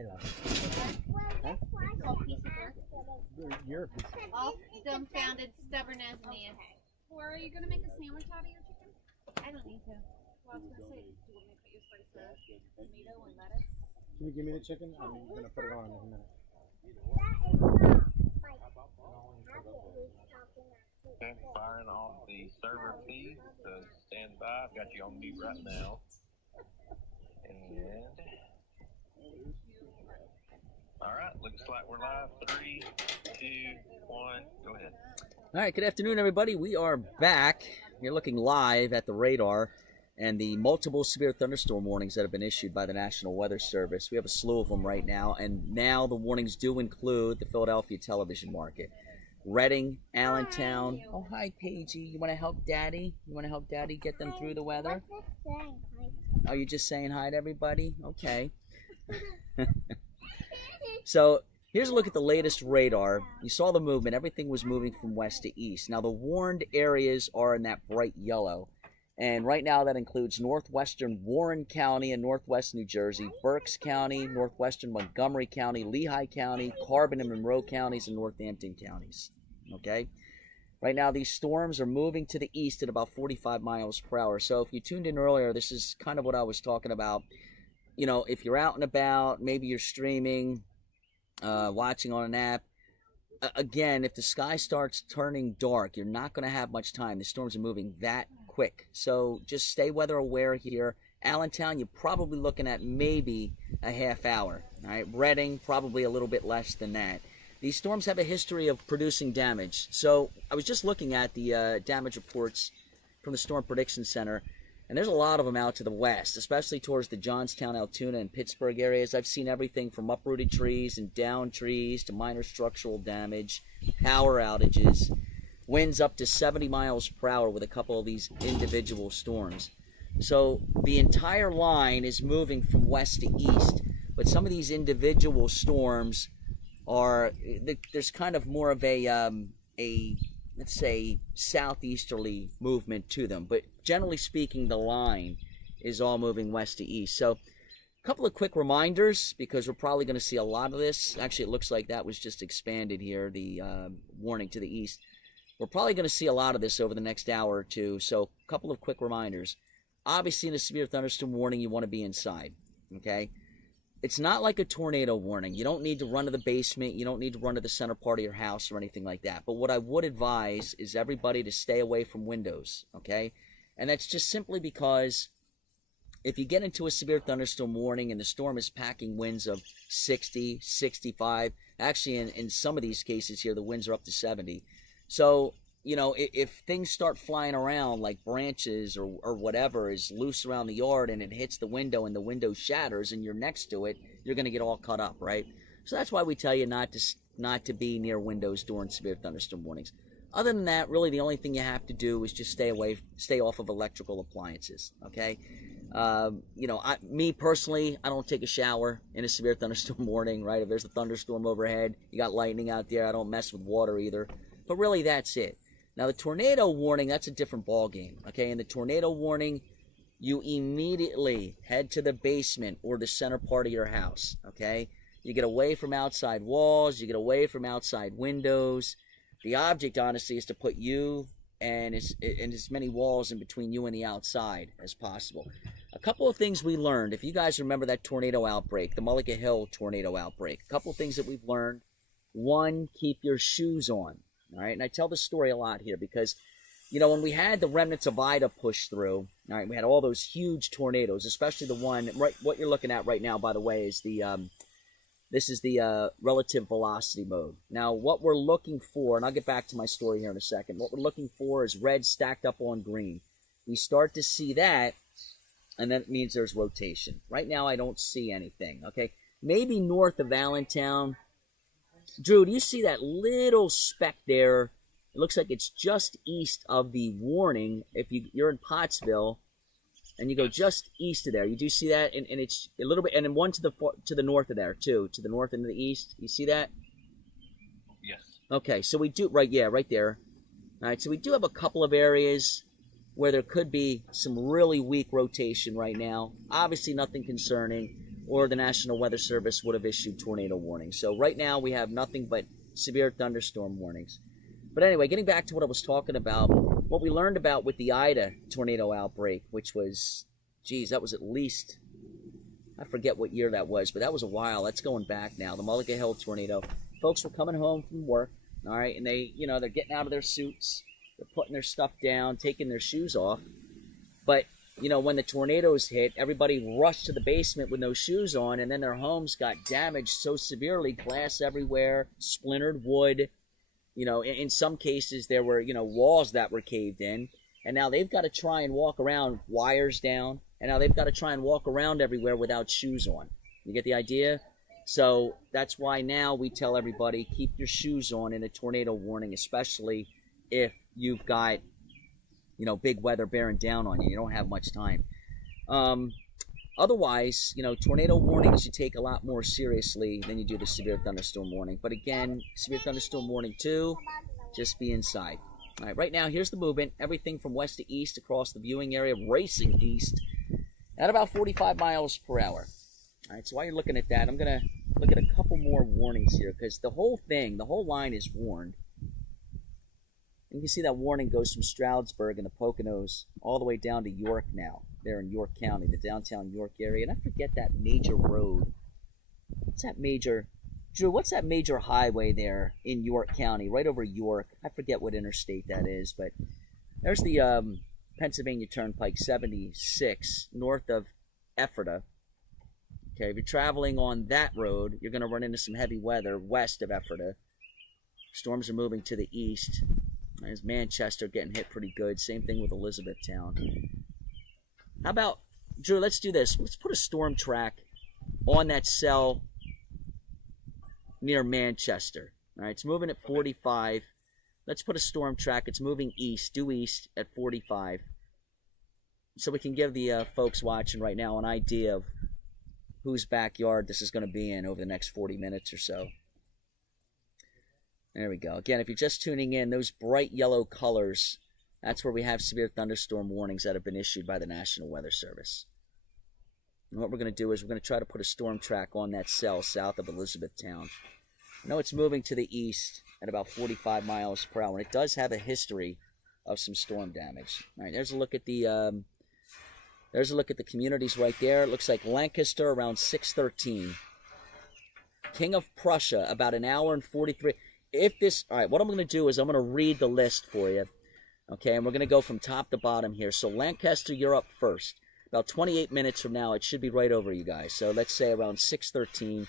I love it. Huh? You're a piece of All dumbfounded, stubborn as an ass. Or are you going to make a sandwich out of your chicken? I don't need to. Well, I was going to say, do you want me to cut you a slice of tomato and lettuce? Can you give me the chicken? I'm going to put it on in a minute. Okay, firing off the server feed, so stand by. I've got you on mute right now. And all right, looks like we're live. 3, 2, 1, go ahead. All right, good afternoon, everybody. We are back. You're looking live at the radar and the multiple severe thunderstorm warnings that have been issued by the National Weather Service. We have a slew of them right now, and now the warnings do include the Philadelphia television market. Reading, Allentown. Oh, hi, Paigey. You want to help Daddy? You want to help Daddy get them through the weather? Oh, you're just saying hi to everybody? Okay. So here's a look at the latest radar. You saw the movement. Everything was moving from west to east. Now, the warned areas are in that bright yellow. And right now that includes northwestern Warren County and northwest New Jersey, Berks County, northwestern Montgomery County, Lehigh County, Carbon and Monroe counties, and Northampton counties. Okay? Right now these storms are moving to the east at about 45 miles per hour. So if you tuned in earlier, this is kind of what I was talking about. You know, if you're out and about, maybe you're streaming, watching on an app. Again, if the sky starts turning dark, you're not going to have much time. The storms are moving that quick. So just stay weather aware here. Allentown, you're probably looking at maybe a half hour. All right, Reading, probably a little bit less than that. These storms have a history of producing damage. So I was just looking at the damage reports from the Storm Prediction Center, and there's a lot of them out to the west, especially towards the Johnstown, Altoona, and Pittsburgh areas. I've seen everything from uprooted trees and downed trees to minor structural damage, power outages, winds up to 70 miles per hour with a couple of these individual storms. So the entire line is moving from west to east, but some of these individual storms are, there's kind of more of a let's say, southeasterly movement to them. But generally speaking, the line is all moving west to east. So a couple of quick reminders, because we're probably going to see a lot of this. Actually, it looks like that was just expanded here, the warning to the east. We're probably going to see a lot of this over the next hour or two. So a couple of quick reminders. Obviously, in a severe thunderstorm warning, you want to be inside, okay? It's not like a tornado warning. You don't need to run to the basement. You don't need to run to the center part of your house or anything like that. But what I would advise is everybody to stay away from windows, okay? And that's just simply because if you get into a severe thunderstorm warning and the storm is packing winds of 60, 65, actually in some of these cases here, the winds are up to 70. So, you know, if things start flying around like branches or whatever is loose around the yard and it hits the window and the window shatters and you're next to it, you're going to get all cut up, right? So that's why we tell you not to be near windows during severe thunderstorm warnings. Other than that, really the only thing you have to do is just stay off of electrical appliances, okay? You know, me personally, I don't take a shower in a severe thunderstorm warning, right? If there's a thunderstorm overhead, you got lightning out there, I don't mess with water either. But really, that's it. Now, the tornado warning, that's a different ballgame, okay? In the tornado warning, you immediately head to the basement or the center part of your house, okay? You get away from outside walls. You get away from outside windows. The object, honestly, is to put you and as many walls in between you and the outside as possible. A couple of things we learned. If you guys remember that tornado outbreak, the Mullica Hill tornado outbreak, a couple of things that we've learned. One, keep your shoes on. All right, and I tell this story a lot here because, you know, when we had the remnants of Ida push through, all right, we had all those huge tornadoes, especially the one, right, what you're looking at right now, by the way, is the, this is the relative velocity mode. Now, what we're looking for, and I'll get back to my story here in a second, what we're looking for is red stacked up on green. We start to see that, and that means there's rotation. Right now, I don't see anything, okay? Maybe north of Allentown. Drew, do you see that little speck there? It looks like it's just east of the warning. If you're in Pottsville, and you go just east of there, you do see that, and it's a little bit, and then one to the north of there too, to the north and to the east. You see that? Yes. Okay, so we do right there. All right, so we do have a couple of areas where there could be some really weak rotation right now. Obviously, nothing concerning. or the National Weather Service would have issued tornado warnings. So right now we have nothing but severe thunderstorm warnings. But anyway, getting back to what I was talking about, what we learned about with the Ida tornado outbreak, which was, geez, that was at least, I forget what year that was, but that was a while. That's going back now. The Mulligan Hill tornado. Folks were coming home from work, all right, and they, they're getting out of their suits. They're putting their stuff down, taking their shoes off. But, when the tornadoes hit, everybody rushed to the basement with no shoes on, and then their homes got damaged so severely, glass everywhere, splintered wood. In some cases there were, walls that were caved in, and now they've got to try and walk around, wires down, and now they've got to try and walk around everywhere without shoes on. You get the idea? So that's why now we tell everybody, keep your shoes on in a tornado warning, especially if you've got, big weather bearing down on you. You don't have much time. Otherwise, tornado warnings you take a lot more seriously than you do the severe thunderstorm warning. But again, severe thunderstorm warning 2, just be inside. All right, right now, here's the movement. Everything from west to east across the viewing area, racing east at about 45 miles per hour. All right, so while you're looking at that, I'm going to look at a couple more warnings here because the whole line is warned. And you can see that warning goes from Stroudsburg and the Poconos all the way down to York now. There in York County, the downtown York area. And I forget that major road. What's that major, Drew, what's that major highway there in York County, right over York? I forget what interstate that is, but there's the Pennsylvania Turnpike 76 north of Ephrata. Okay, if you're traveling on that road, you're going to run into some heavy weather west of Ephrata. Storms are moving to the east. There's Manchester getting hit pretty good. Same thing with Elizabethtown. How about, Drew, let's do this. Let's put a storm track on that cell near Manchester. All right, it's moving at 45. Let's put a storm track. It's moving east, due east at 45. So we can give the folks watching right now an idea of whose backyard this is going to be in over the next 40 minutes or so. There we go. Again, if you're just tuning in, those bright yellow colors, that's where we have severe thunderstorm warnings that have been issued by the National Weather Service. And what we're going to do is we're going to try to put a storm track on that cell south of Elizabethtown. I know it's moving to the east at about 45 miles per hour, and it does have a history of some storm damage. All right, there's a look at the communities right there. It looks like Lancaster around 6:13. King of Prussia about an hour and 43. All right, what I'm going to do is I'm going to read the list for you. Okay, and we're going to go from top to bottom here. So Lancaster, you're up first. About 28 minutes from now, it should be right over you guys. So let's say around 6:13.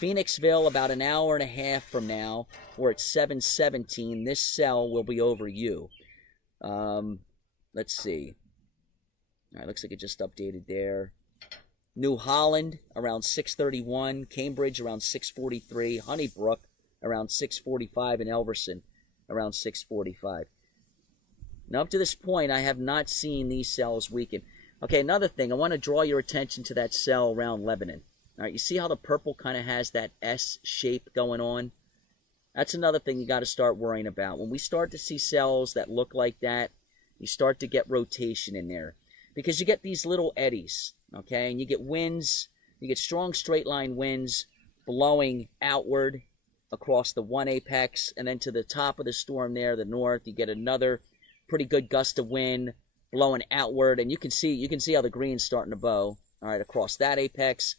Phoenixville, about an hour and a half from now, or at 7:17, this cell will be over you. Let's see. All right, looks like it just updated there. New Holland, around 6:31. Cambridge, around 6:43. Honeybrook, around 6:45. And Elverson, around 6:45. Now, up to this point, I have not seen these cells weaken. Okay, another thing. I want to draw your attention to that cell around Lebanon. All right, you see how the purple kind of has that S shape going on? That's another thing you got to start worrying about. When we start to see cells that look like that, you start to get rotation in there. Because you get these little eddies, okay? And you get winds, you get strong straight line winds blowing outward across the one apex, and then to the top of the storm there, the north, you get another pretty good gust of wind blowing outward, and you can see how the green's starting to bow, all right, across that apex.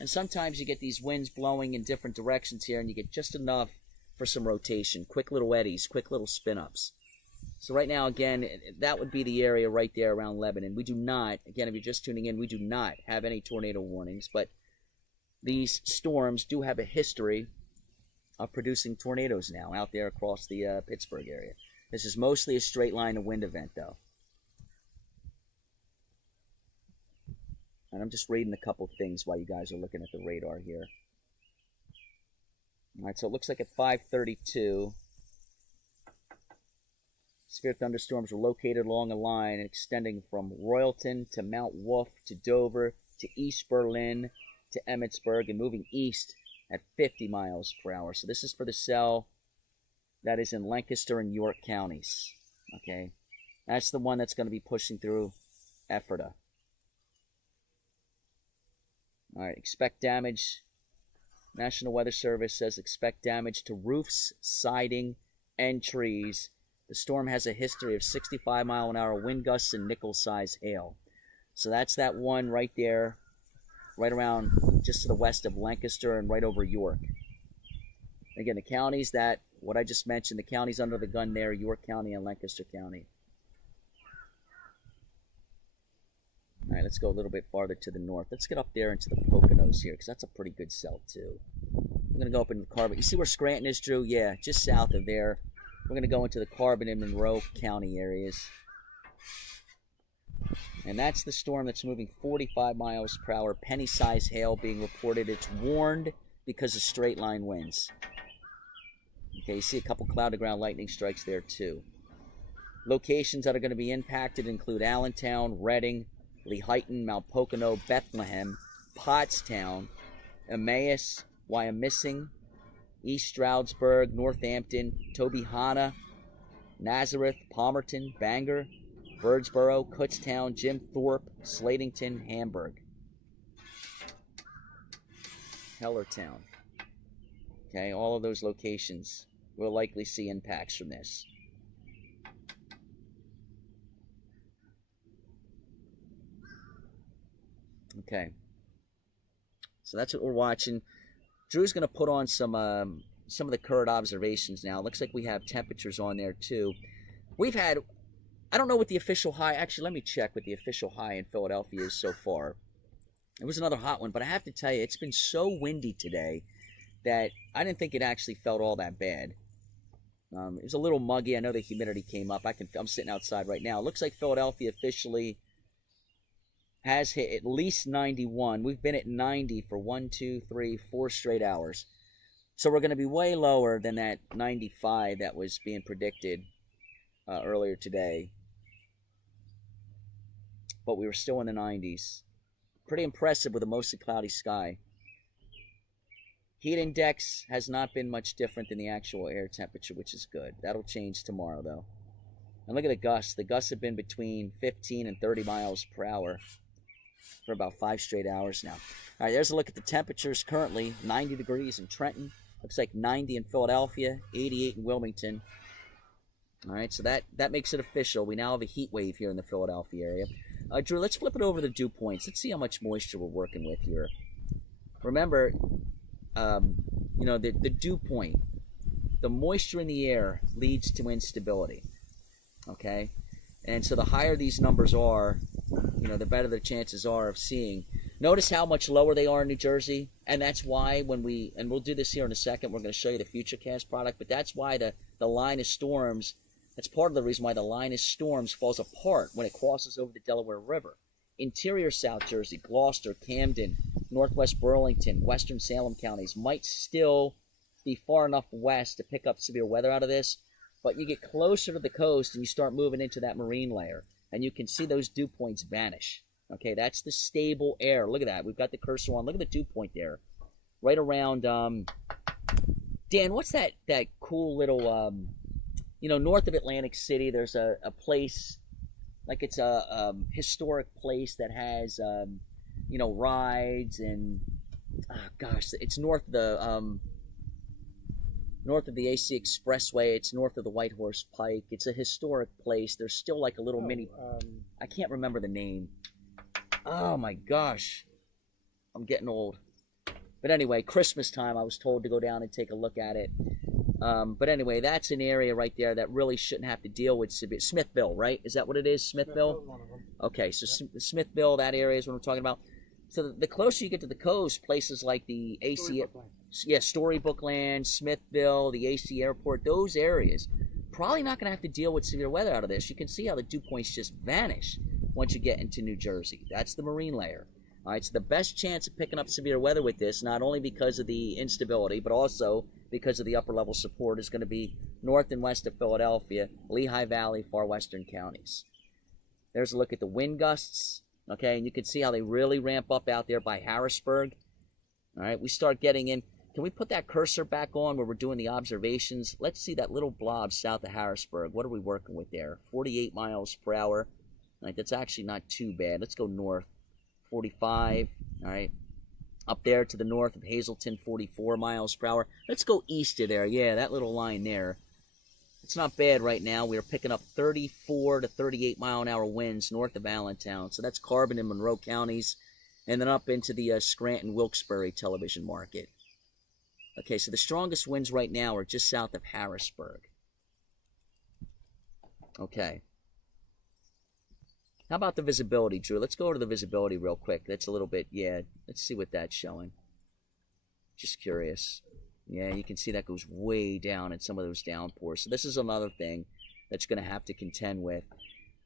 And sometimes you get these winds blowing in different directions here, and you get just enough for some rotation, quick little eddies, quick little spin-ups. So right now, again, that would be the area right there around Lebanon. We do not, again, if you're just tuning in, we do not have any tornado warnings, but these storms do have a history of producing tornadoes now out there across the Pittsburgh area. This is mostly a straight line of wind event, though. And I'm just reading a couple things while you guys are looking at the radar here. All right, so it looks like at 5:32, severe thunderstorms were located along a line extending from Royalton to Mount Wolf to Dover to East Berlin to Emmitsburg and moving east at 50 miles per hour. So this is for the cell that is in Lancaster and York counties. Okay, that's the one that's going to be pushing through Ephrata. All right, expect damage. National Weather Service says expect damage to roofs, siding, and trees. The storm has a history of 65-mile-an-hour wind gusts and nickel-sized hail. So that's that one right there, right around just to the west of Lancaster and right over York. Again, the counties that, what I just mentioned, the counties under the gun there, York County and Lancaster County. All right, let's go a little bit farther to the north. Let's get up there into the Poconos here, because that's a pretty good cell, too. I'm going to go up into the Carbon. You see where Scranton is, Drew? Yeah, just south of there. We're going to go into the Carbon and Monroe County areas. And that's the storm that's moving 45 miles per hour. Penny-sized hail being reported. It's warned because of straight-line winds. Okay, you see a couple cloud-to-ground lightning strikes there, too. Locations that are going to be impacted include Allentown, Reading, Lehighton, Mount Pocono, Bethlehem, Pottstown, Emmaus, Wyomissing, East Stroudsburg, Northampton, Tobyhanna, Nazareth, Palmerton, Bangor, Birdsboro, Kutztown, Jim Thorpe, Slatington, Hamburg, Hellertown. Okay, all of those locations will likely see impacts from this. Okay, so that's what we're watching. Drew's going to put on some of the current observations now. Looks like we have temperatures on there too. We've had, I don't know what the official high, actually let me check what the official high in Philadelphia is so far. It was another hot one, but I have to tell you, it's been so windy today that I didn't think it actually felt all that bad. It was a little muggy. I know the humidity came up. I'm sitting outside right now. It looks like Philadelphia officially has hit at least 91. We've been at 90 for 4 straight hours. So we're going to be way lower than that 95 that was being predicted earlier today. But we were still in the 90s. Pretty impressive with a mostly cloudy sky. Heat index has not been much different than the actual air temperature, which is good. That'll change tomorrow, though. And look at the gusts. The gusts have been between 15 and 30 miles per hour for about 5 straight hours now. All right, there's a look at the temperatures currently. 90 degrees in Trenton. Looks like 90 in Philadelphia, 88 in Wilmington. All right, so that makes it official. We now have a heat wave here in the Philadelphia area. Drew, let's flip it over to the dew points. Let's see how much moisture we're working with here. Remember, the dew point, the moisture in the air leads to instability. Okay? And so the higher these numbers are, the better the chances are of seeing. Notice how much lower they are in New Jersey, and that's why and we'll do this here in a second, we're going to show you the FutureCast product, but that's why the line of storms, that's part of the reason why the line of storms falls apart when it crosses over the Delaware River. Interior South Jersey, Gloucester, Camden, Northwest Burlington, Western Salem counties might still be far enough west to pick up severe weather out of this, but you get closer to the coast and you start moving into that marine layer, and you can see those dew points vanish. Okay, that's the stable air. Look at that. We've got the cursor on. Look at the dew point there. Right around, Dan, what's that cool little, north of Atlantic City, there's a place, like it's a historic place that has, rides and, it's north of the AC Expressway. It's north of the White Horse Pike. It's a historic place. There's still like a little mini, I can't remember the name. Oh my gosh, I'm getting old. But anyway, Christmas time, I was told to go down and take a look at it. But anyway, that's an area right there that really shouldn't have to deal with severe. Smithville, right? Is that what it is? Smithville? Okay, so Smithville, that area is what I'm talking about. So the closer you get to the coast, places like the AC, Storybook Land, Smithville, the AC Airport, those areas, probably not going to have to deal with severe weather out of this. You can see how the dew points just vanish once you get into New Jersey. That's the marine layer. All right, so the best chance of picking up severe weather with this, not only because of the instability, but also because of the upper level support, is going to be north and west of Philadelphia, Lehigh Valley, far western counties. There's a look at the wind gusts, okay, and you can see how they really ramp up out there by Harrisburg. All right, we start getting in. Can we put that cursor back on where we're doing the observations? Let's see that little blob south of Harrisburg. What are we working with there? 48 miles per hour. All right, that's actually not too bad. Let's go north. 45, all right. Up there to the north of Hazleton, 44 miles per hour. Let's go east of there. Yeah, that little line there. It's not bad right now. We are picking up 34 to 38 mile an hour winds north of Allentown. So that's Carbon and Monroe counties. And then up into the Scranton-Wilkes-Barre television market. Okay, so the strongest winds right now are just south of Harrisburg. Okay. How about the visibility, Drew? Let's go to the visibility real quick. That's a little bit, yeah. Let's see what that's showing. Just curious. Yeah, you can see that goes way down in some of those downpours. So this is another thing that you're going to have to contend with.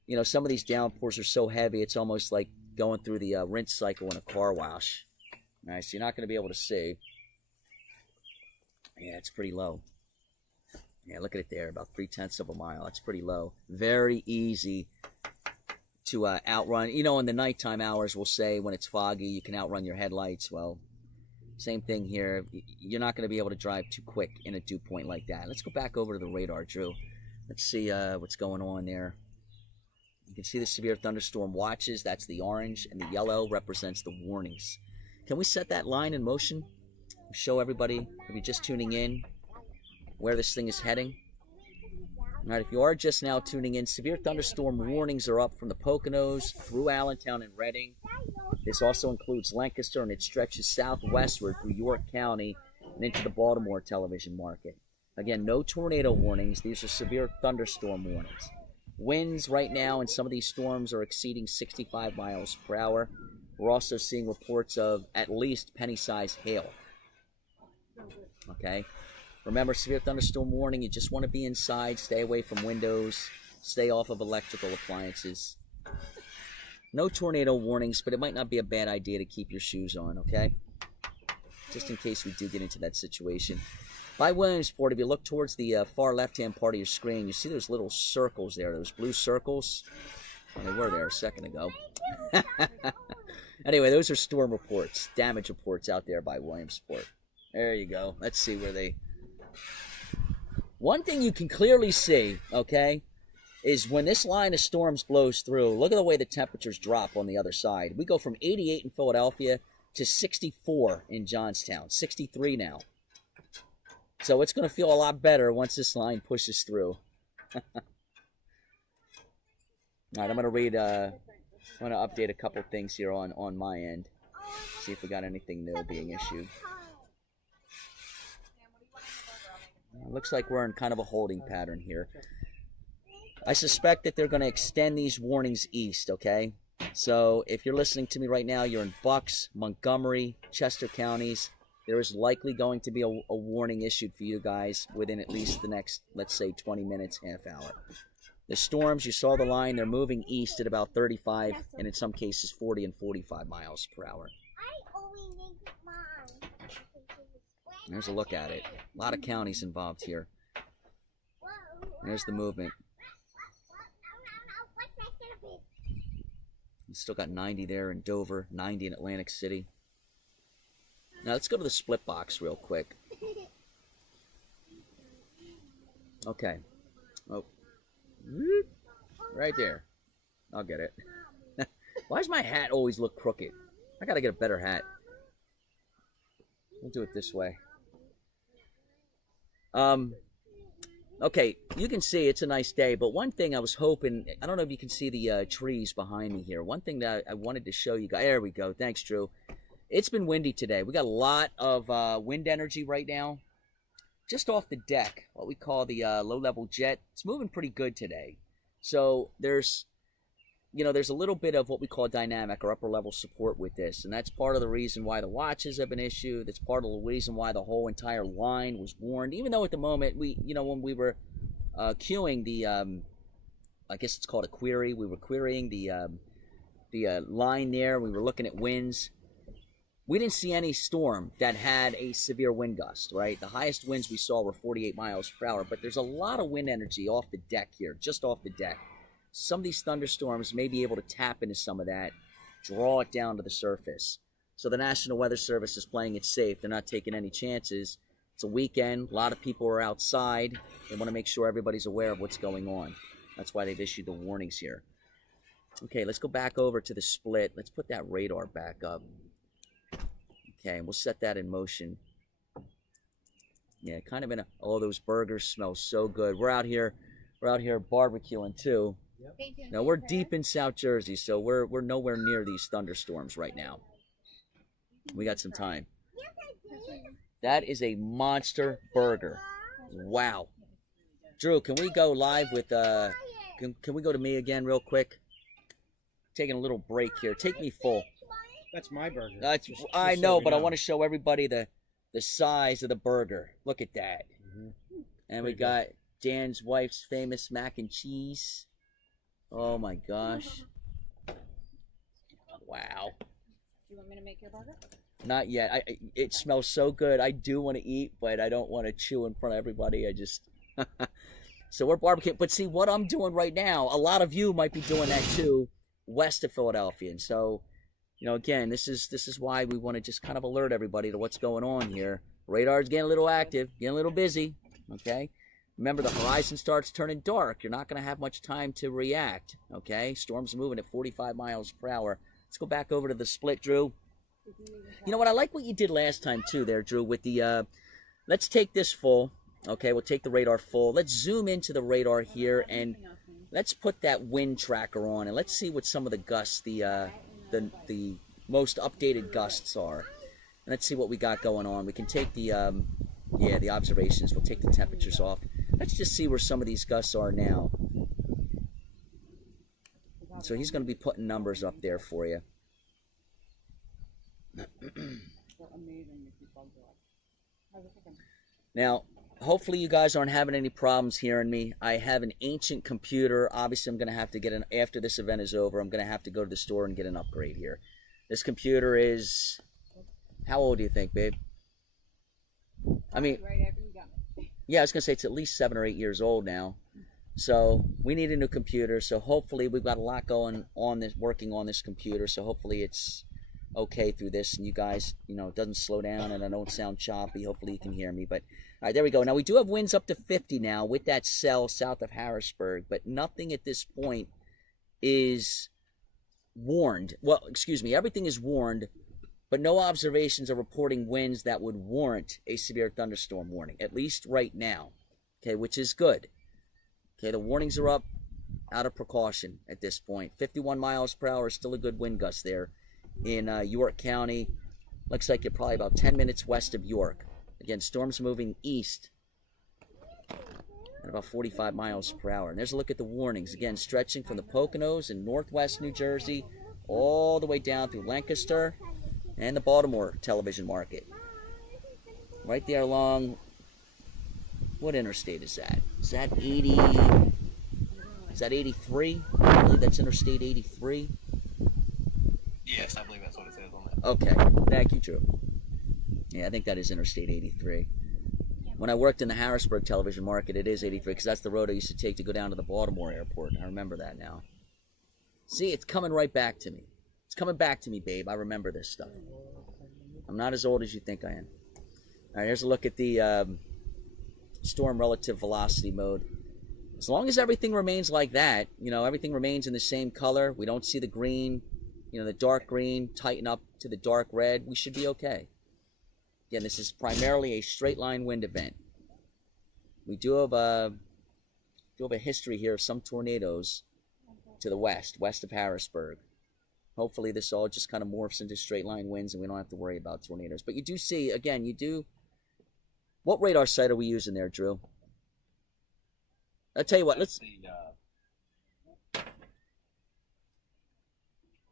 You know, some of these downpours are so heavy, it's almost like going through the rinse cycle in a car wash. All right, so you're not going to be able to see. Yeah, it's pretty low. Yeah, look at it there, about 0.3 of a mile. That's pretty low. Very easy to outrun. You know, in the nighttime hours, we'll say when it's foggy, you can outrun your headlights. Well, same thing here. You're not going to be able to drive too quick in a dew point like that. Let's go back over to the radar, Drew. Let's see what's going on there. You can see the severe thunderstorm watches. That's the orange, and the yellow represents the warnings. Can we set that line in motion? Show everybody, if you're just tuning in, where this thing is heading. All right, if you are just now tuning in, severe thunderstorm warnings are up from the Poconos through Allentown and Reading. This also includes Lancaster, and it stretches southwestward through York County and into the Baltimore television market. Again, no tornado warnings. These are severe thunderstorm warnings. Winds right now in some of these storms are exceeding 65 miles per hour. We're also seeing reports of at least penny-sized hail. Okay? Remember, severe thunderstorm warning, you just want to be inside, stay away from windows, stay off of electrical appliances. No tornado warnings, but it might not be a bad idea to keep your shoes on, okay? Just in case we do get into that situation. By Williamsport, if you look towards the far left-hand part of your screen, you see those little circles there, those blue circles. Well, they were there a second ago. Anyway, those are storm reports, damage reports out there by Williamsport. There you go. Let's see where they... One thing you can clearly see, okay, is when this line of storms blows through, look at the way the temperatures drop on the other side. We go from 88 in Philadelphia to 64 in Johnstown, 63 now. So it's going to feel a lot better once this line pushes through. All right, I'm going to read, I'm going to update a couple things here on my end. See if we got anything new being issued. Looks like we're in kind of a holding pattern here. I suspect that they're going to extend these warnings east, okay? So if you're listening to me right now, you're in Bucks, Montgomery, Chester counties. There is likely going to be a warning issued for you guys within at least the next, let's say, 20 minutes, half hour. The storms, you saw the line, they're moving east at about 35 and in some cases 40 and 45 miles per hour. There's a look at it. A lot of counties involved here. There's the movement. You still got 90 there in Dover, 90 in Atlantic City. Now let's go to the split box real quick. Okay. Oh. Right there. I'll get it. Why does my hat always look crooked? I gotta get a better hat. We'll do it this way. Okay, you can see it's a nice day, but one thing I was hoping, I don't know if you can see the trees behind me here. One thing that I wanted to show you guys, there we go, thanks Drew. It's been windy today. We got a lot of wind energy right now. Just off the deck, what we call the low-level jet. It's moving pretty good today. So there's a little bit of what we call dynamic or upper-level support with this, and that's part of the reason why the watches have been issued. That's part of the reason why the whole entire line was warned. Even though at the moment, when we were queuing the, I guess it's called a query, we were querying the line there. We were looking at winds. We didn't see any storm that had a severe wind gust, right? The highest winds we saw were 48 miles per hour, but there's a lot of wind energy off the deck here, just off the deck. Some of these thunderstorms may be able to tap into some of that, draw it down to the surface. So the National Weather Service is playing it safe. They're not taking any chances. It's a weekend. A lot of people are outside. They want to make sure everybody's aware of what's going on. That's why they've issued the warnings here. Okay, let's go back over to the split. Let's put that radar back up. Okay, we'll set that in motion. Yeah, kind of in a. Oh, those burgers smell so good. We're out here barbecuing too. Stay tuned. Now we're deep in South Jersey, so we're nowhere near these thunderstorms right now. We got some time. That is a monster burger. Wow. Drew, can we go live with can we go to me again real quick? Taking a little break here. Take me full. That's my burger. I know, but I want to show everybody the size of the burger. Look at that. And we got Dan's wife's famous mac and cheese. Oh my gosh. Wow. You want me to make your burger? Not yet. It smells so good. I do want to eat, but I don't want to chew in front of everybody. I just So we're barbecuing. But see, what I'm doing right now, a lot of you might be doing that too, west of Philadelphia. And so, you know, again, this is why we want to just kind of alert everybody to what's going on here. Radar's getting a little active, getting a little busy, okay? Remember, the horizon starts turning dark. You're not going to have much time to react, okay? Storm's moving at 45 miles per hour. Let's go back over to the split, Drew. You know what? I like what you did last time, too, there, Drew, with the, let's take this full, okay? We'll take the radar full. Let's zoom into the radar here, and let's put that wind tracker on, and let's see what some of the gusts, the most updated gusts are. And let's see what we got going on. We can take the, the observations. We'll take the temperatures off. Let's just see where some of these gusts are now. So he's going to be putting numbers up there for you. Now, hopefully you guys aren't having any problems hearing me. I have an ancient computer. Obviously, I'm going to have to get an, after this event is over, I'm going to have to go to the store and get an upgrade here. This computer is, how old do you think, babe? I mean, yeah, I was going to say it's at least 7 or 8 years old now. So we need a new computer. So hopefully we've got a lot going on this, working on this computer. So hopefully it's okay through this, and you guys, you know, it doesn't slow down and I don't sound choppy. Hopefully you can hear me. But all right, there we go. Now we do have winds up to 50 now with that cell south of Harrisburg, but nothing at this point is warned. Well, excuse me, everything is warned, but no observations are reporting winds that would warrant a severe thunderstorm warning, at least right now, okay, which is good. Okay, the warnings are up out of precaution at this point. 51 miles per hour is still a good wind gust there in York County. Looks like you're probably about 10 minutes west of York. Again, storms moving east at about 45 miles per hour. And there's a look at the warnings. Again, stretching from the Poconos in northwest New Jersey all the way down through Lancaster and the Baltimore television market. Right there along, what interstate is that? Is that 80? Is that 83? I believe that's Interstate 83. Yes, I believe that's what it says on that. Okay, thank you, Drew. Yeah, I think that is Interstate 83. When I worked in the Harrisburg television market, it is 83, because that's the road I used to take to go down to the Baltimore airport. I remember that now. See, it's coming right back to me. It's coming back to me, babe. I remember this stuff. I'm not as old as you think I am. All right, here's a look at the storm relative velocity mode. As long as everything remains like that, you know, everything remains in the same color, we don't see the green, you know, the dark green tighten up to the dark red, we should be okay. Again, this is primarily a straight line wind event. We do have a history here of some tornadoes to the west of Harrisburg. Hopefully this all just kind of morphs into straight line winds and we don't have to worry about tornadoes. But you do see, again, what radar site are we using there, Drew? I'll tell you what, let's...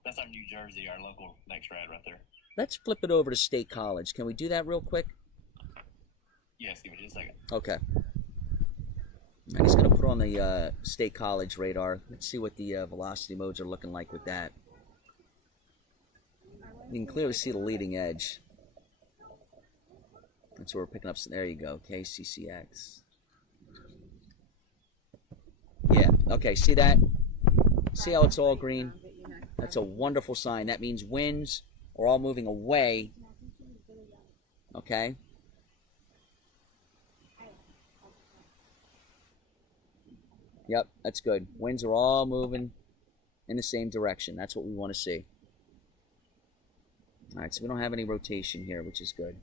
That's our New Jersey, our local next rad right there. Let's flip it over to State College. Can we do that real quick? Yes, give me just a second. Okay. I'm just going to put on the State College radar. Let's see what the velocity modes are looking like with that. You can clearly see the leading edge. That's where we're picking up. There you go, KCCX. Yeah, okay, see that? See how it's all green? That's a wonderful sign. That means winds are all moving away. Okay? Yep, that's good. Winds are all moving in the same direction. That's what we want to see. All right, so we don't have any rotation here, which is good.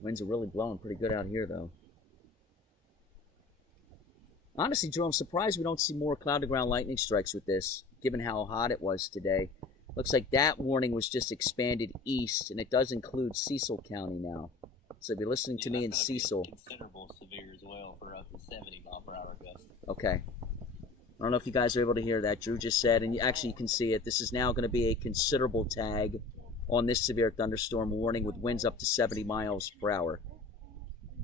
Winds are really blowing pretty good out here, though. Honestly, Drew, I'm surprised we don't see more cloud-to-ground lightning strikes with this, given how hot it was today. Looks like that warning was just expanded east, and it does include Cecil County now. So if you're listening to me in Cecil... Considerable severe as well for up to 70 mile per hour gusts. Okay. I don't know if you guys are able to hear that. Drew just said, and you can see it, this is now going to be a considerable tag on this severe thunderstorm warning with winds up to 70 miles per hour.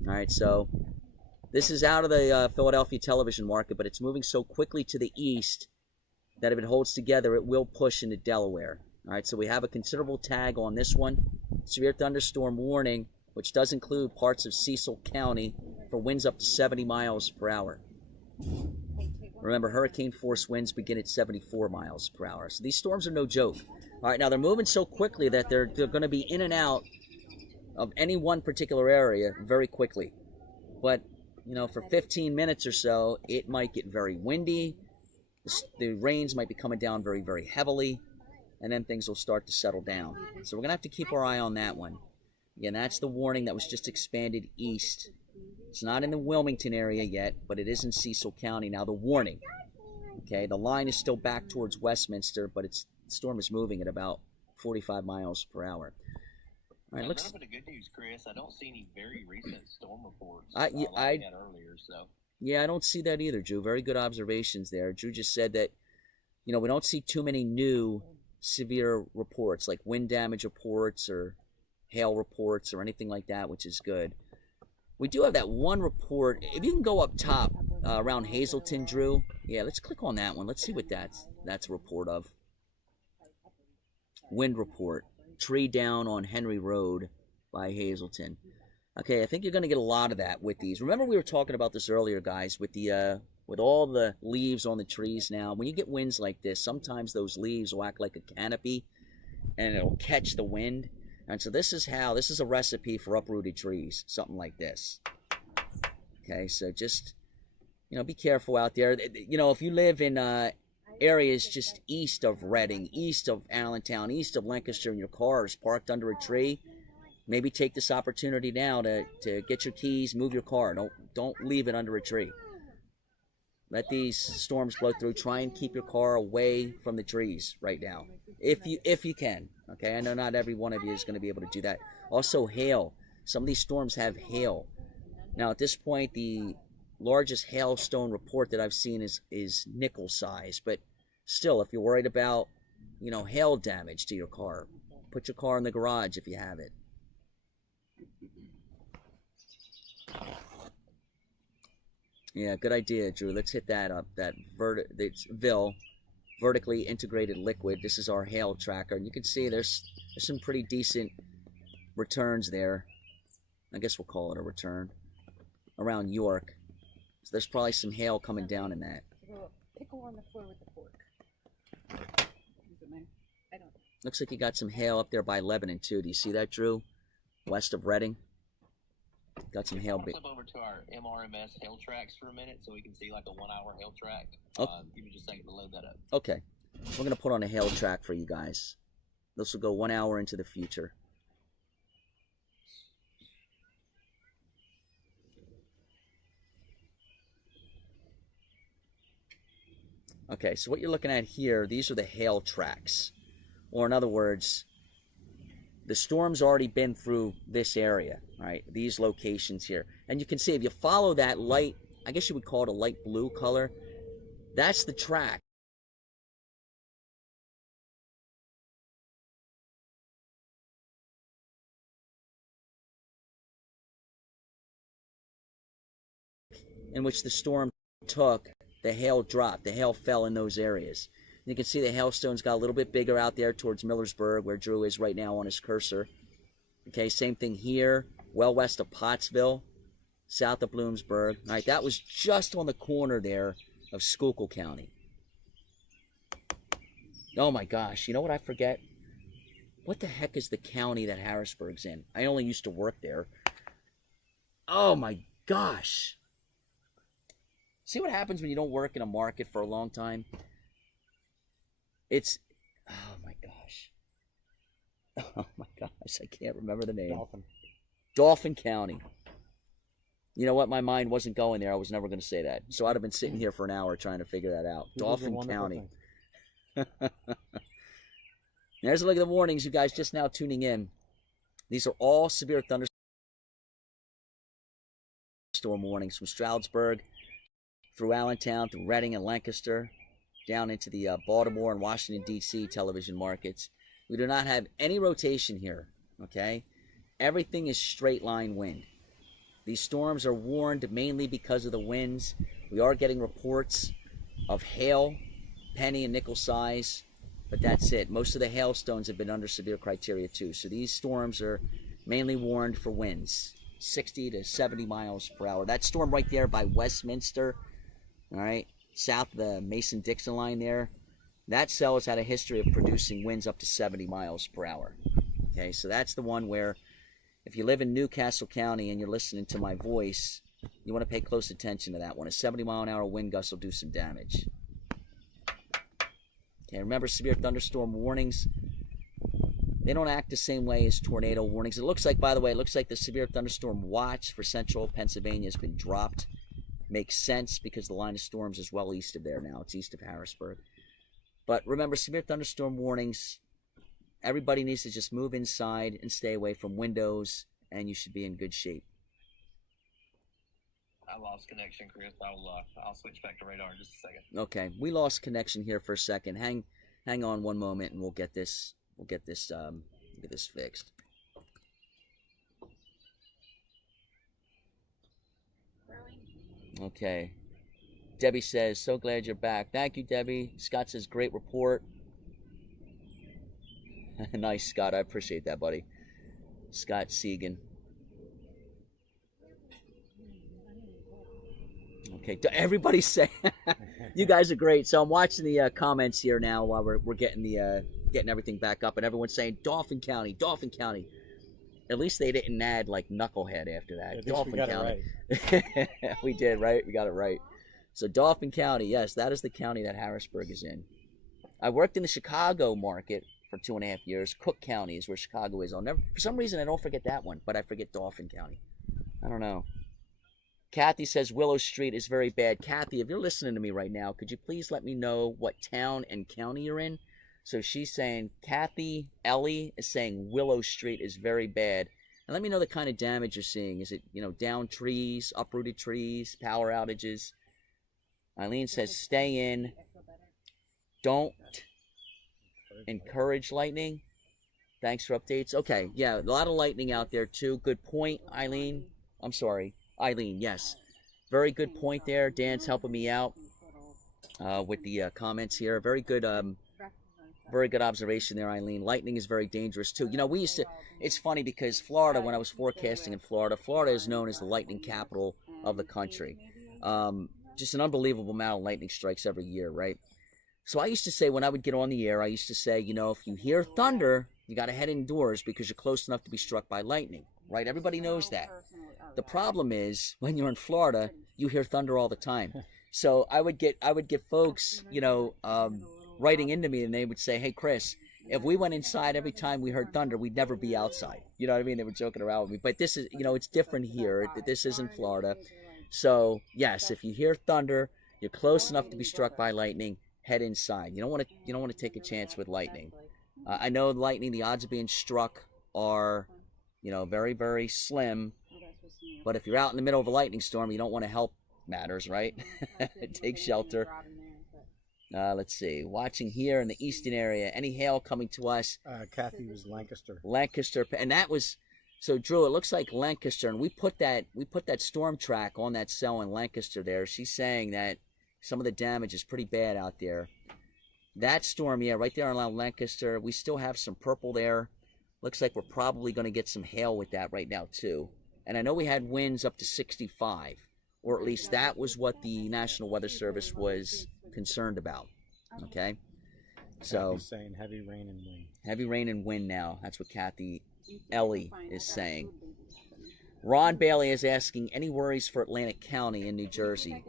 All right, so this is out of the Philadelphia television market, but it's moving so quickly to the east that if it holds together, it will push into Delaware. All right, so we have a considerable tag on this one. Severe thunderstorm warning, which does include parts of Cecil County for winds up to 70 miles per hour. Remember, hurricane force winds begin at 74 miles per hour. So these storms are no joke. All right, now they're moving so quickly that they're going to be in and out of any one particular area very quickly. But, you know, for 15 minutes or so, it might get very windy. The rains might be coming down very, very heavily. And then things will start to settle down. So we're going to have to keep our eye on that one. Again, that's the warning that was just expanded east. It's not in the Wilmington area yet, but it is in Cecil County. Now, the warning, okay, the line is still back towards Westminster, but the storm is moving at about 45 miles per hour. All right, looks. A bit of good news, Chris. I don't see any very recent storm reports. I had earlier, so. Yeah, I don't see that either, Drew. Very good observations there. Drew just said that, you know, we don't see too many new severe reports, like wind damage reports or hail reports or anything like that, which is good. We do have that one report. If you can go up top around Hazleton, Drew. Yeah, let's click on that one. Let's see what that's a report of. Wind report. Tree down on Henry Road by Hazleton. Okay, I think you're going to get a lot of that with these. Remember we were talking about this earlier, guys, with the with all the leaves on the trees now. When you get winds like this, sometimes those leaves will act like a canopy, and it'll catch the wind. And so this is a recipe for uprooted trees, something like this. Okay, so just, you know, be careful out there. You know, if you live in areas just east of Reading, east of Allentown, east of Lancaster, and your car is parked under a tree, maybe take this opportunity now to get your keys, move your car. Don't leave it under a tree. Let these storms blow through. Try and keep your car away from the trees right now, if you can. Okay, I know not every one of you is going to be able to do that. Also, hail. Some of these storms have hail. Now, at this point, the largest hailstone report that I've seen is nickel size. But still, if you're worried about, you know, hail damage to your car, put your car in the garage if you have it. Yeah, good idea, Drew. Let's hit that up. It's vertically integrated liquid. This is our hail tracker, and you can see there's some pretty decent returns there. I guess we'll call it a return around York. So there's probably some hail coming down in that. Pickle on the floor with the fork. I don't. Looks like you got some hail up there by Lebanon too. Do you see that, Drew? West of Reading. Got some hail. Let's flip over to our MRMS hail tracks for a minute so we can see like a 1 hour hail track. Give me just a second to load that up. Okay. We're going to put on a hail track for you guys. This will go 1 hour into the future. Okay, so what you're looking at here, these are the hail tracks. Or in other words, the storm's already been through this area, right? These locations here. And you can see if you follow that light, I guess you would call it a light blue color, that's the track. In which the storm took, the hail dropped, the hail fell in those areas. You can see the hailstones got a little bit bigger out there towards Millersburg, where Drew is right now on his cursor. Okay, same thing here, well west of Pottsville, south of Bloomsburg. All right, that was just on the corner there of Schuylkill County. Oh my gosh, you know what I forget? What the heck is the county that Harrisburg's in? I only used to work there. Oh my gosh. See what happens when you don't work in a market for a long time? It's, oh my gosh. Oh my gosh, I can't remember the name. Dauphin County. You know what? My mind wasn't going there. I was never going to say that. So I'd have been sitting here for an hour trying to figure that out. Dauphin County. There's a look at the warnings, you guys just now tuning in. These are all severe thunderstorm warnings from Stroudsburg through Allentown, through Reading and Lancaster, down into the Baltimore and Washington, D.C. television markets. We do not have any rotation here, okay? Everything is straight line wind. These storms are warned mainly because of the winds. We are getting reports of hail, penny and nickel size, but that's it. Most of the hailstones have been under severe criteria too. So these storms are mainly warned for winds, 60 to 70 miles per hour. That storm right there by Westminster, all right, south of the Mason-Dixon line there, that cell has had a history of producing winds up to 70 miles per hour. Okay, so that's the one where if you live in Newcastle County and you're listening to my voice, you want to pay close attention to that one. A 70-mile-an-hour wind gust will do some damage. Okay, remember severe thunderstorm warnings, they don't act the same way as tornado warnings. It looks like, by the way, it looks like the severe thunderstorm watch for central Pennsylvania has been dropped. Makes sense because the line of storms is well east of there now. It's east of Harrisburg. But remember, severe thunderstorm warnings, everybody needs to just move inside and stay away from windows, and you should be in good shape. I lost connection, Chris. I'll switch back to radar in just a second. Okay, we lost connection here for a second. Hang on one moment, and we'll get this fixed. Okay. Debbie says, so glad you're back. Thank you, Debbie. Scott says, great report. Nice, Scott. I appreciate that, buddy. Scott Segan. Okay, everybody say you guys are great. So I'm watching the comments here now while we're getting getting everything back up, and everyone's saying Dauphin County, Dauphin County. At least they didn't add like knucklehead after that. Yeah, Dauphin County. Right. We did, right? We got it right. So Dauphin County, yes, that is the county that Harrisburg is in. I worked in the Chicago market for 2.5 years. Cook County is where Chicago is. For some reason, I don't forget that one, but I forget Dauphin County. I don't know. Kathy says Willow Street is very bad. Kathy, if you're listening to me right now, could you please let me know what town and county you're in? So she's saying, Kathy Ellie is saying Willow Street is very bad. And let me know the kind of damage you're seeing. Is it, down trees, uprooted trees, power outages? Eileen says, stay in. Don't encourage lightning. Thanks for updates. Okay, yeah, a lot of lightning out there too. Good point, Eileen. I'm sorry. Eileen, yes. Very good point there. Dan's helping me out with the comments here. Very good observation there, Eileen. Lightning is very dangerous too. It's funny because Florida, when I was forecasting in Florida, Florida is known as the lightning capital of the country. Just an unbelievable amount of lightning strikes every year, right? So I used to say, when I would get on the air, I used to say, if you hear thunder, you got to head indoors because you're close enough to be struck by lightning, right? Everybody knows that. The problem is, when you're in Florida, you hear thunder all the time. So I would get folks, writing into me, and they would say, hey, Chris, if we went inside every time we heard thunder, we'd never be outside. You know what I mean? They were joking around with me. But this is, it's different here. This isn't Florida. So, yes, if you hear thunder, you're close enough to be struck by lightning, head inside. You don't want to take a chance with lightning. I know lightning, the odds of being struck are, very, very slim. But if you're out in the middle of a lightning storm, you don't want to help matters, right? Take shelter. Let's see. Watching here in the eastern area. Any hail coming to us? Kathy was Lancaster. Lancaster, and that was so. Drew, it looks like Lancaster, and we put that storm track on that cell in Lancaster. There, she's saying that some of the damage is pretty bad out there. That storm, yeah, right there around Lancaster. We still have some purple there. Looks like we're probably going to get some hail with that right now too. And I know we had winds up to 65, or at least that was what the National Weather Service was concerned about. Okay, so Kathy's saying heavy rain and wind. Heavy rain and wind now. That's what Kathy Ellie is saying. Ron Bailey is asking, any worries for Atlantic County in New Jersey?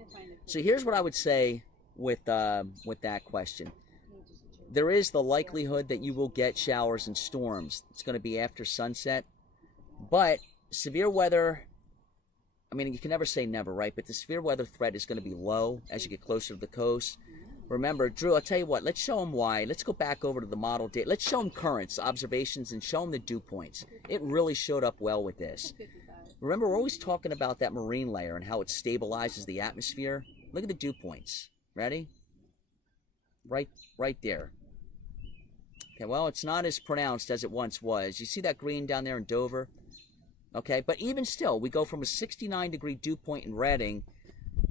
So here's what I would say with that question. There is the likelihood that you will get showers and storms. It's going to be after sunset. But severe weather, I mean, you can never say never, right? But the severe weather threat is going to be low as you get closer to the coast. Remember, Drew, I'll tell you what, let's show them why. Let's go back over to the model data. Let's show them currents, observations, and show them the dew points. It really showed up well with this. Remember, we're always talking about that marine layer and how it stabilizes the atmosphere. Look at the dew points. Ready? Right there. Okay, well, it's not as pronounced as it once was. You see that green down there in Dover? Okay, but even still, we go from a 69-degree dew point in Reading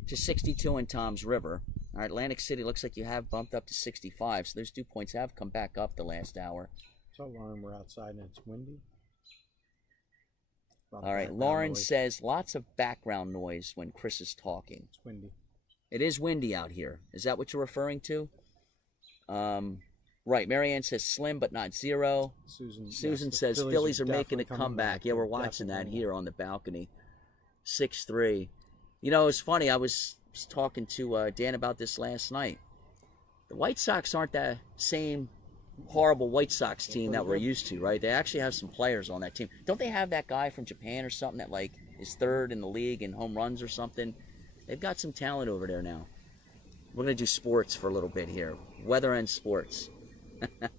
to 62 in Toms River. All right, Atlantic City looks like you have bumped up to 65, so those dew points have come back up the last hour. So, Lauren, we're outside and it's windy. All right, Lauren says lots of background noise when Chris is talking. It's windy. It is windy out here. Is that what you're referring to? Right, Marianne says slim but not zero. Susan says Phillies are making a comeback. Yeah, we're watching that here on the balcony. 6-3. You know, it's funny, I was talking to Dan about this last night. The White Sox aren't the same horrible White Sox team that we're used to, right? They actually have some players on that team. Don't they have that guy from Japan or something that, like, is third in the league in home runs or something? They've got some talent over there now. We're going to do sports for a little bit here. Weather and sports. All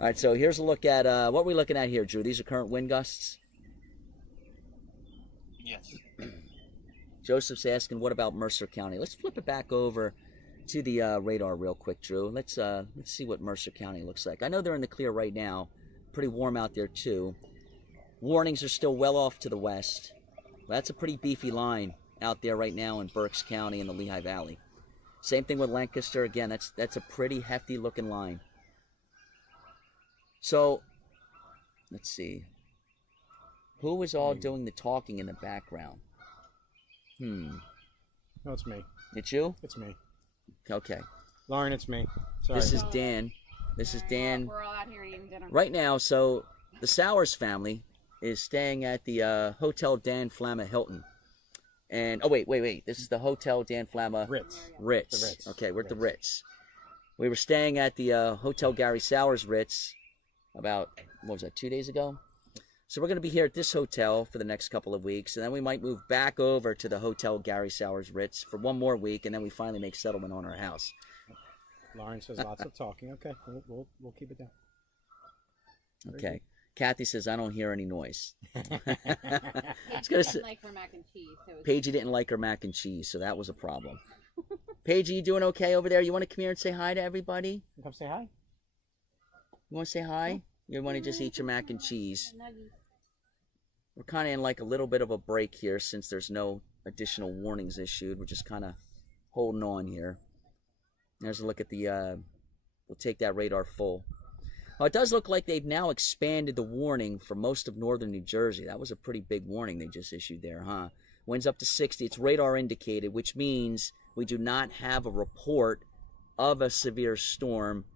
right, so here's a look at, what are we looking at here, Drew? These are current wind gusts? Yes. Joseph's asking, what about Mercer County? Let's flip it back over to the radar real quick, Drew. Let's see what Mercer County looks like. I know they're in the clear right now. Pretty warm out there, too. Warnings are still well off to the west. That's a pretty beefy line out there right now in Berks County and the Lehigh Valley. Same thing with Lancaster. Again, that's a pretty hefty-looking line. So, let's see. Who is all doing the talking in the background? No, it's me. It's you? It's me. Okay. Lauren, it's me. Sorry. This is Dan. This is Dan. We're all out here eating dinner. Right now, so the Sowers family is staying at the Hotel Dan Flamma Hilton. And, oh, wait. This is the Hotel Dan Flamma Ritz. Ritz. The Ritz. Okay, we're at the Ritz. We were staying at the Hotel Gary Sowers Ritz about, 2 days ago? So we're going to be here at this hotel for the next couple of weeks, and then we might move back over to the Hotel Gary Sowers Ritz for one more week, and then we finally make settlement on our house. Lauren says lots of talking. Okay, we'll keep it down. Okay. Kathy says, I don't hear any noise. Paige gonna didn't say- like her mac and cheese. So Paigey didn't like her mac and cheese, so that was a problem. Paigey, you doing okay over there? You want to come here and say hi to everybody? Come say hi. You want to say hi? You want to just eat your mac and cheese? We're kind of in like a little bit of a break here since there's no additional warnings issued. We're just kind of holding on here. There's a look at the, we'll take that radar full. Well, it does look like they've now expanded the warning for most of northern New Jersey. That was a pretty big warning they just issued there, huh? Winds up to 60. It's radar indicated, which means we do not have a report of a severe storm,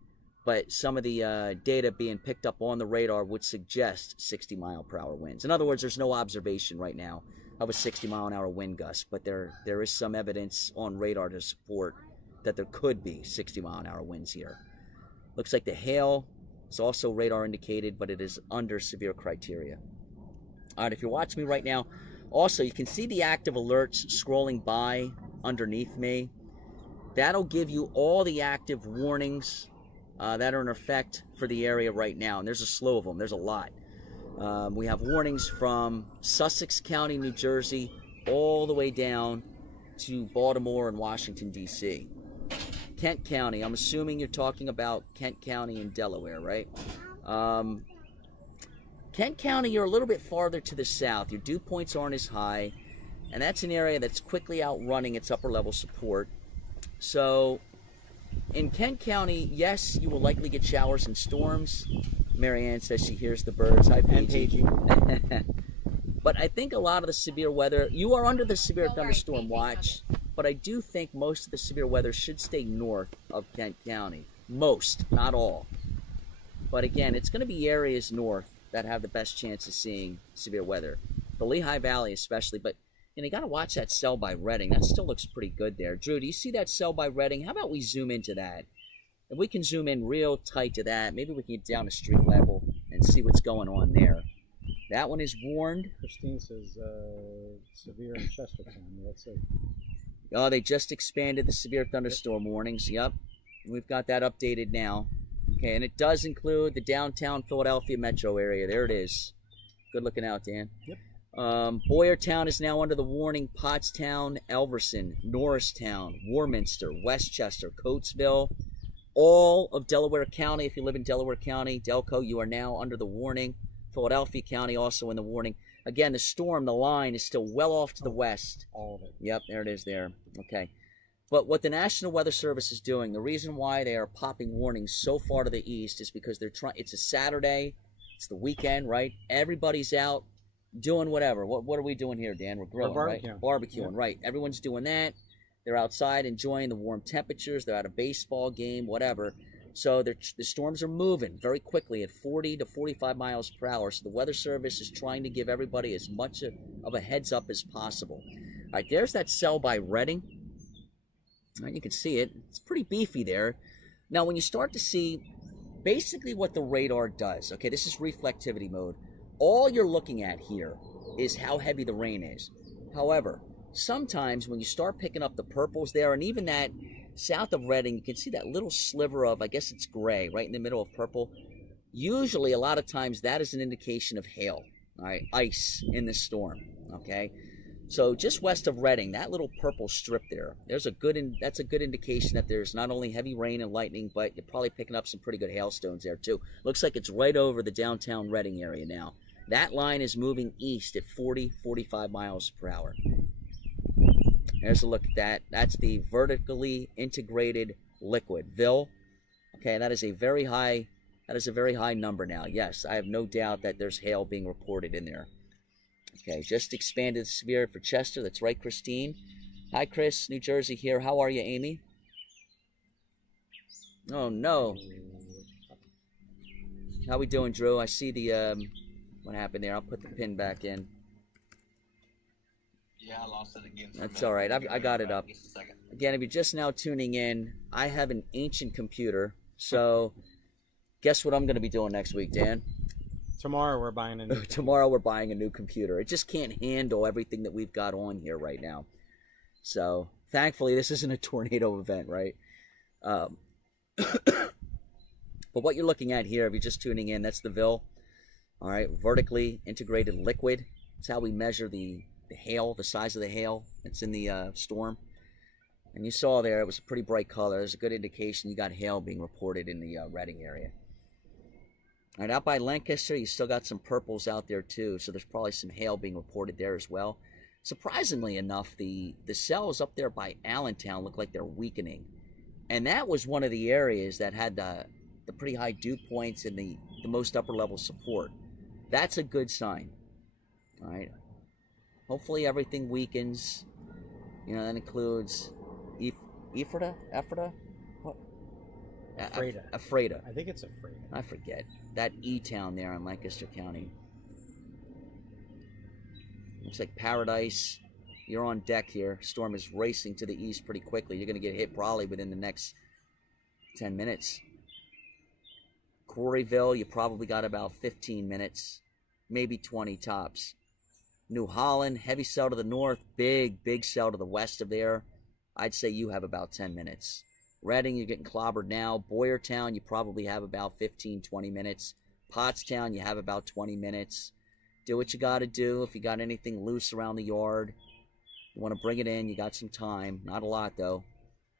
but some of the data being picked up on the radar would suggest 60-mile-per-hour winds. In other words, there's no observation right now of a 60-mile-an-hour wind gust, but there is some evidence on radar to support that there could be 60-mile-an-hour winds here. Looks like the hail is also radar indicated, but it is under severe criteria. All right, if you're watching me right now, also you can see the active alerts scrolling by underneath me. That'll give you all the active warnings that are in effect for the area right now. And there's a slew of them. There's a lot. We have warnings from Sussex County, New Jersey, all the way down to Baltimore and Washington, D.C. Kent County, I'm assuming you're talking about Kent County in Delaware, right? Kent County, you're a little bit farther to the south. Your dew points aren't as high, and that's an area that's quickly outrunning its upper level support. So in Kent County, yes, you will likely get showers and storms. Marianne says she hears the birds. Hi, Paige. But I think a lot of the severe weather, you are under the severe thunderstorm watch, but I do think most of the severe weather should stay north of Kent County. Most, not all. But again, it's going to be areas north that have the best chance of seeing severe weather. The Lehigh Valley especially, but And you got to watch that cell by Reading. That still looks pretty good there. Drew, do you see that cell by Reading? How about we zoom into that? If we can zoom in real tight to that, maybe we can get down to street level and see what's going on there. That one is warned. Christine says severe in Chestertown. Let's see. Oh, they just expanded the severe thunderstorm warnings. Yep. We've got that updated now. Okay, and it does include the downtown Philadelphia metro area. There it is. Good looking out, Dan. Yep. Boyertown is now under the warning. Pottstown, Elverson, Norristown, Warminster, Westchester, Coatesville, all of Delaware County. If you live in Delaware County, Delco, you are now under the warning. Philadelphia County also in the warning. Again, the storm, the line is still well off to the west. All of it. Yep, there it is there. Okay. But what the National Weather Service is doing, the reason why they are popping warnings so far to the east is because they're trying. It's a Saturday. It's the weekend, right? Everybody's out doing whatever. What are we doing here, Dan? We're grilling, right? Barbecuing, Yep. right? Everyone's doing that. They're outside enjoying the warm temperatures. They're at a baseball game, whatever. So the storms are moving very quickly at 40 to 45 miles per hour. So the Weather Service is trying to give everybody as much of a heads up as possible. All right, there's that cell by Reading. All right, you can see it. It's pretty beefy there. Now, when you start to see basically what the radar does, okay, this is reflectivity mode. All you're looking at here is how heavy the rain is. However, sometimes when you start picking up the purples there, and even that south of Reading, you can see that little sliver of, I guess it's gray, right in the middle of purple. Usually, a lot of times, that is an indication of hail, all right, ice in the storm, okay? So just west of Reading, that little purple strip there, that's a good indication that there's not only heavy rain and lightning, but you're probably picking up some pretty good hailstones there too. Looks like it's right over the downtown Reading area now. That line is moving east at 40, 45 miles per hour. There's a look at that. That's the vertically integrated liquid. VIL. Okay, that is a very high number now. Yes, I have no doubt that there's hail being reported in there. Okay, just expanded severe for Chester. That's right, Christine. Hi, Chris, New Jersey here. How are you, Amy? Oh, no. How we doing, Drew? I see the, what happened there. I'll put the pin back in. Yeah, I lost it again. That's all right. I got it up. Again, if you're just now tuning in, I have an ancient computer. So guess what I'm going to be doing next week, Dan? Tomorrow we're buying a new Tomorrow we're buying a new computer. It just can't handle everything that we've got on here right now. So thankfully, this isn't a tornado event, right? But what you're looking at here, if you're just tuning in, that's the VIL. All right, vertically integrated liquid. That's how we measure the hail, the size of the hail that's in the storm. And you saw there, it was a pretty bright color. There's a good indication you got hail being reported in the Reading area. All right, out by Lancaster, you still got some purples out there too, so there's probably some hail being reported there as well. Surprisingly enough, the cells up there by Allentown look like they're weakening. And that was one of the areas that had the pretty high dew points and the most upper level support. That's a good sign. All right. Hopefully everything weakens. You know, that includes Ephrata? What? Ephrata. I think it's Ephrata. I forget. That E-town there in Lancaster County. Looks like Paradise. You're on deck here. Storm is racing to the east pretty quickly. You're going to get hit probably within the next 10 minutes. Quarryville, you probably got about 15 minutes. Maybe 20 tops. New Holland, heavy cell to the north. Big cell to the west of there. I'd say you have about 10 minutes. Reading, you're getting clobbered now. Boyertown, you probably have about 15, 20 minutes. Pottstown, you have about 20 minutes. Do what you got to do. If you got anything loose around the yard, you want to bring it in, you got some time. Not a lot, though.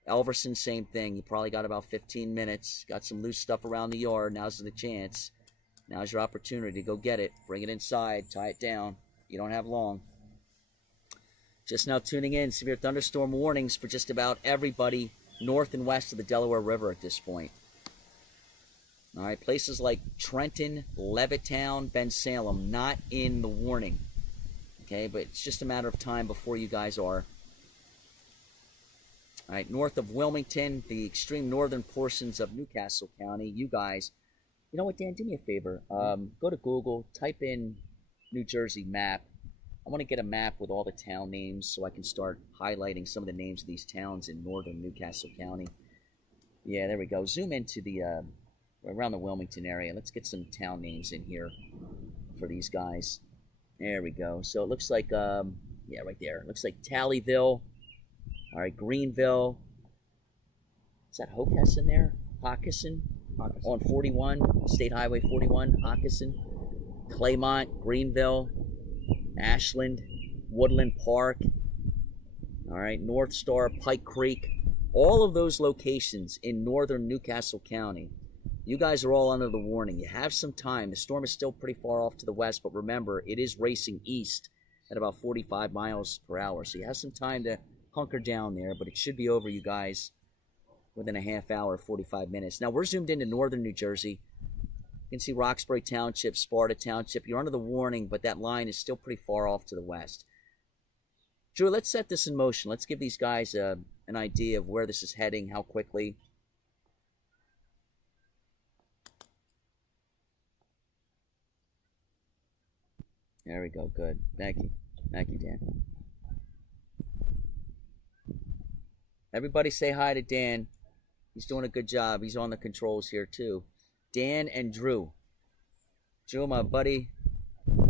Elverson, same thing. You probably got about 15 minutes. Got some loose stuff around the yard. Now's the chance. Now's your opportunity to go get it. Bring it inside. Tie it down. You don't have long. Just now tuning in, severe thunderstorm warnings for just about everybody north and west of the Delaware River at this point. All right, places like Trenton, Levittown, Bensalem, not in the warning. Okay, but it's just a matter of time before you guys are. All right, north of Wilmington, the extreme northern portions of Newcastle County, you guys, you know what, Dan, do me a favor. Go to Google, type in New Jersey map, I want to get a map with all the town names so I can start highlighting some of the names of these towns in northern Newcastle County. Yeah, there we go. Zoom into the around the Wilmington area. Let's get some town names in here for these guys. There we go. So it looks like, yeah, right there. It looks like Tallyville. All right, Greenville. Is that Hockessin there? Hockessin on 41, State Highway 41, Hockessin. Claymont, Greenville, Ashland, Woodland Park. All right, North Star, Pike Creek. All of those locations in northern Newcastle County. You guys are all under the warning. You have some time. The storm is still pretty far off to the west, but remember, it is racing east at about 45 miles per hour. So you have some time to hunker down there, but it should be over, you guys, within a half hour, 45 minutes. Now, we're zoomed into northern New Jersey. You can see Roxbury Township, Sparta Township. You're under the warning, but that line is still pretty far off to the west. Drew, let's set this in motion. Let's give these guys an idea of where this is heading, how quickly. There we go. Good. Thank you. Thank you, Dan. Everybody say hi to Dan. He's doing a good job. He's on the controls here, too. Dan and Drew. Drew, my buddy,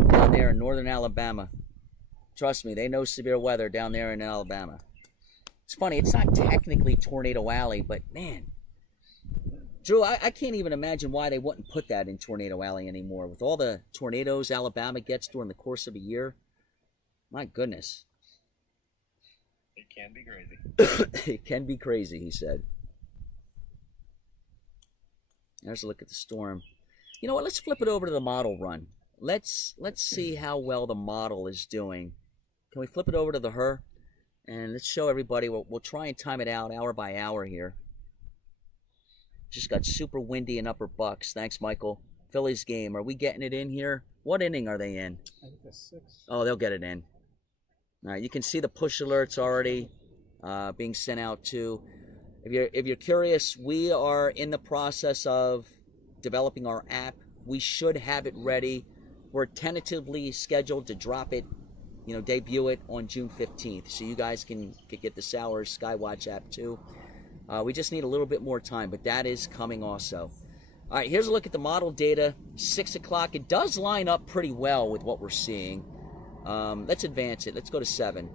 down there in northern Alabama. Trust me, they know severe weather down there in Alabama. It's funny, it's not technically Tornado Alley, but man, Drew, I can't even imagine why they wouldn't put that in Tornado Alley anymore. With all the tornadoes Alabama gets during the course of a year, my goodness. It can be crazy. It can be crazy, he said. There's a look at the storm. You know what? Let's flip it over to the model run. Let's see how well the model is doing. Can we flip it over to the HER? And let's show everybody. We'll try and time it out hour by hour here. Just got super windy in Upper Bucks. Thanks, Michael. Phillies game. Are we getting it in here? What inning are they in? I think that's 6. Oh, they'll get it in. All right, you can see the push alerts already being sent out too. If you're curious, we are in the process of developing our app. We should have it ready. We're tentatively scheduled to drop it, debut it on June 15th. So you guys can get the Sowers Skywatch app too. We just need a little bit more time, but that is coming also. All right, here's a look at the model data. 6 o'clock. It does line up pretty well with what we're seeing. Let's advance it. Let's go to 7.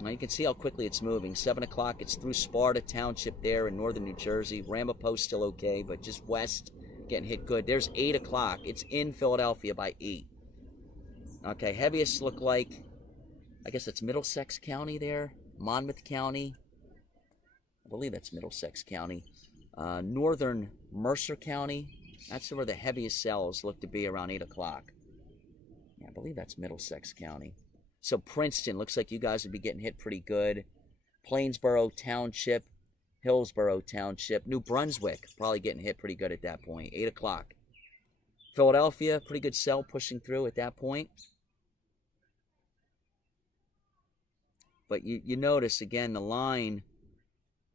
Now you can see how quickly it's moving. 7 o'clock, it's through Sparta Township there in northern New Jersey. Ramapo still okay, but just west, getting hit good. There's 8 o'clock. It's in Philadelphia by 8. Okay, heaviest look like, I guess it's Middlesex County there. Monmouth County. I believe that's Middlesex County. Northern Mercer County. That's where the heaviest cells look to be around 8 o'clock. Yeah, I believe that's Middlesex County. So Princeton, looks like you guys would be getting hit pretty good. Plainsboro Township, Hillsborough Township, New Brunswick, probably getting hit pretty good at that point. 8 o'clock. Philadelphia, pretty good cell pushing through at that point. But you notice, again, the line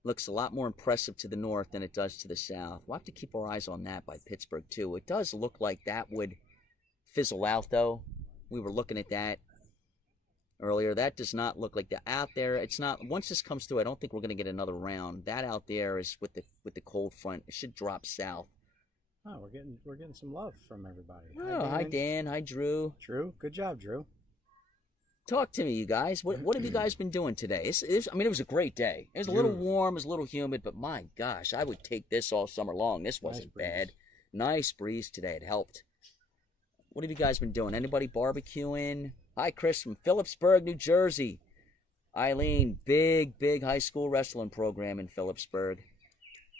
looks a lot more impressive to the north than it does to the south. We'll have to keep our eyes on that by Pittsburgh, too. It does look like that would fizzle out, though. We were looking at that earlier. That does not look like that out there. It's not. Once this comes through, I don't think we're going to get another round. That out there is with the cold front. It should drop south. Oh, we're getting some love from everybody. Oh, hi Dan. Hi Drew. Drew, good job, Drew. Talk to me, you guys. What have you guys been doing today? It was a great day. It was a little warm, it was a little humid, but my gosh, I would take this all summer long. This wasn't bad. Nice breeze today. It helped. What have you guys been doing? Anybody barbecuing? Hi, Chris from Phillipsburg, New Jersey. Eileen, big high school wrestling program in Phillipsburg.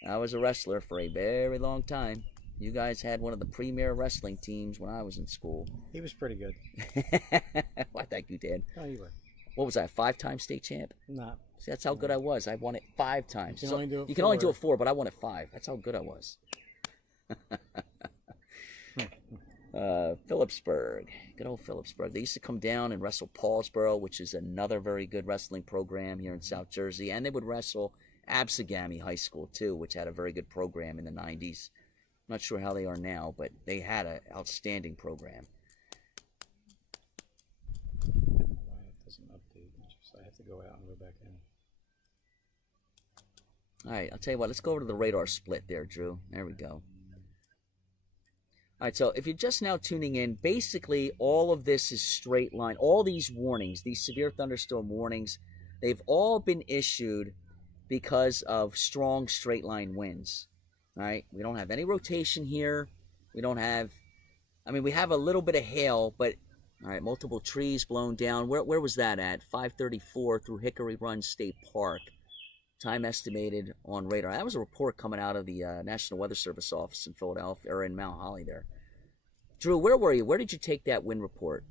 I was a wrestler for a very long time. You guys had one of the premier wrestling teams when I was in school. He was pretty good. Why, thank you, Dan. Oh, you were. What was I, 5-time state champ? No. See, that's how good I was. I won it 5 times. You can only do it 4, but I won it 5. That's how good I was. Phillipsburg. Good old Phillipsburg. They used to come down and wrestle Paulsboro, which is another very good wrestling program here in South Jersey. And they would wrestle Absegami High School, too, which had a very good program in the 90s. Not sure how they are now, but they had an outstanding program. have to go out and go back in. All right, I'll tell you what. Let's go over to the radar split there, Drew. There we go. All right, so if you're just now tuning in, basically all of this is straight line. All these warnings, these severe thunderstorm warnings, they've all been issued because of strong straight line winds. All right, we don't have any rotation here. We don't have, I mean, we have a little bit of hail, but, all right, multiple trees blown down. Where was that at? 534 through Hickory Run State Park. Time estimated on radar. That was a report coming out of the National Weather Service office in Philadelphia, or in Mount Holly there. Drew, where were you? Where did you take that wind report?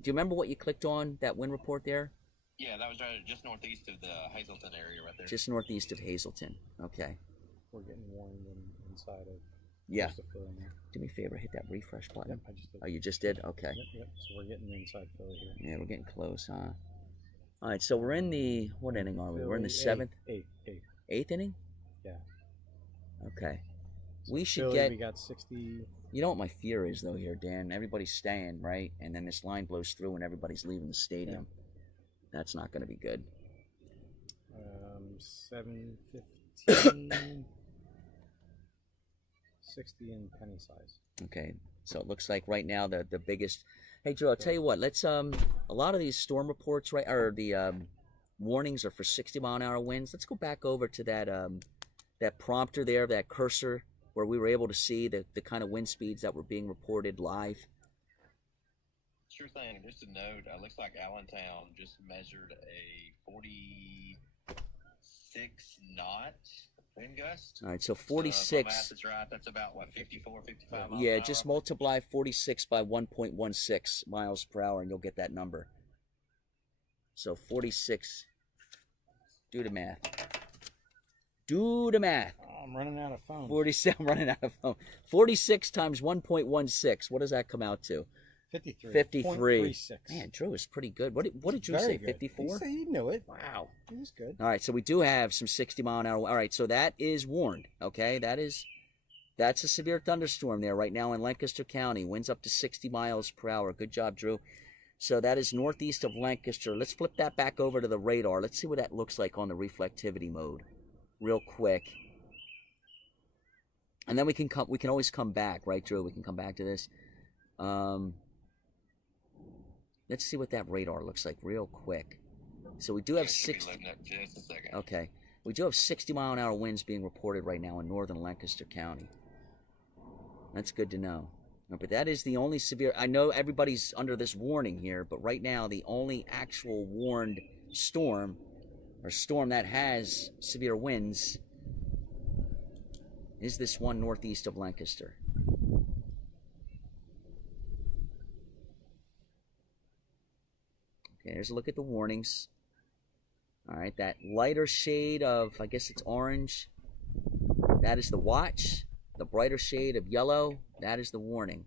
Do you remember what you clicked on, that wind report there? Yeah, that was right just northeast of the Hazleton area right there. Just northeast of Hazleton. Okay. We're getting warned inside of. Yeah. Close to Philly now. Do me a favor, hit that refresh button. Yep, I just did. Oh, you just did? Okay. Yep. So we're getting inside Philly here. Yeah, we're getting close, huh? All right, so we're in the, what inning are we? We're in the Philly, 7th? Eighth Inning? Yeah. Okay. So We should Philly, get, We got 60. you know what my fear is, though, here, Dan? Everybody's staying, right? And then this line blows through and everybody's leaving the stadium. That's not going to be good. 7:15. 60 in penny size. Okay, so it looks like right now the biggest. Hey, Drew, I'll tell you what. Let's a lot of these storm reports, right, or the warnings are for 60-mile-an-hour winds. Let's go back over to that that prompter there, that cursor, where we were able to see the kind of wind speeds that were being reported live. Sure thing. Just a note, looks like Allentown just measured a 46 knot wind gust. All right, so So if 46. my math is right, that's about, what, 54, 55 miles Yeah, an just hour? multiply 46 by 1.16 miles per hour, and you'll get that number. So 46. Do the math. Do the math. Oh, I'm running out of phone. 47. Running out of phone. 46 times 1.16. What does that come out to? 53. 53. 0.36. Man, Drew is pretty good. What did you Very say? good. 54. He knew it. Wow. He was good. All right, so we do have some 60-mile-an-hour. All right, so that is warned. Okay, that's a severe thunderstorm there right now in Lancaster County. Winds up to 60 miles per hour. Good job, Drew. So that is northeast of Lancaster. Let's flip that back over to the radar. Let's see what that looks like on the reflectivity mode, real quick. And then we can always come back, right, Drew? We can come back to this. Let's see what that radar looks like real quick. So we do have I should be 60. looking up just a second. Okay. We do have 60-mile-an-hour winds being reported right now in northern Lancaster County. That's good to know. But that is the only severe. I know everybody's under this warning here, but right now the only actual warned storm, or storm that has severe winds, is this one northeast of Lancaster. Okay, here's a look at the warnings. All right, that lighter shade of, I guess it's orange, that is the watch. The brighter shade of yellow, that is the warning.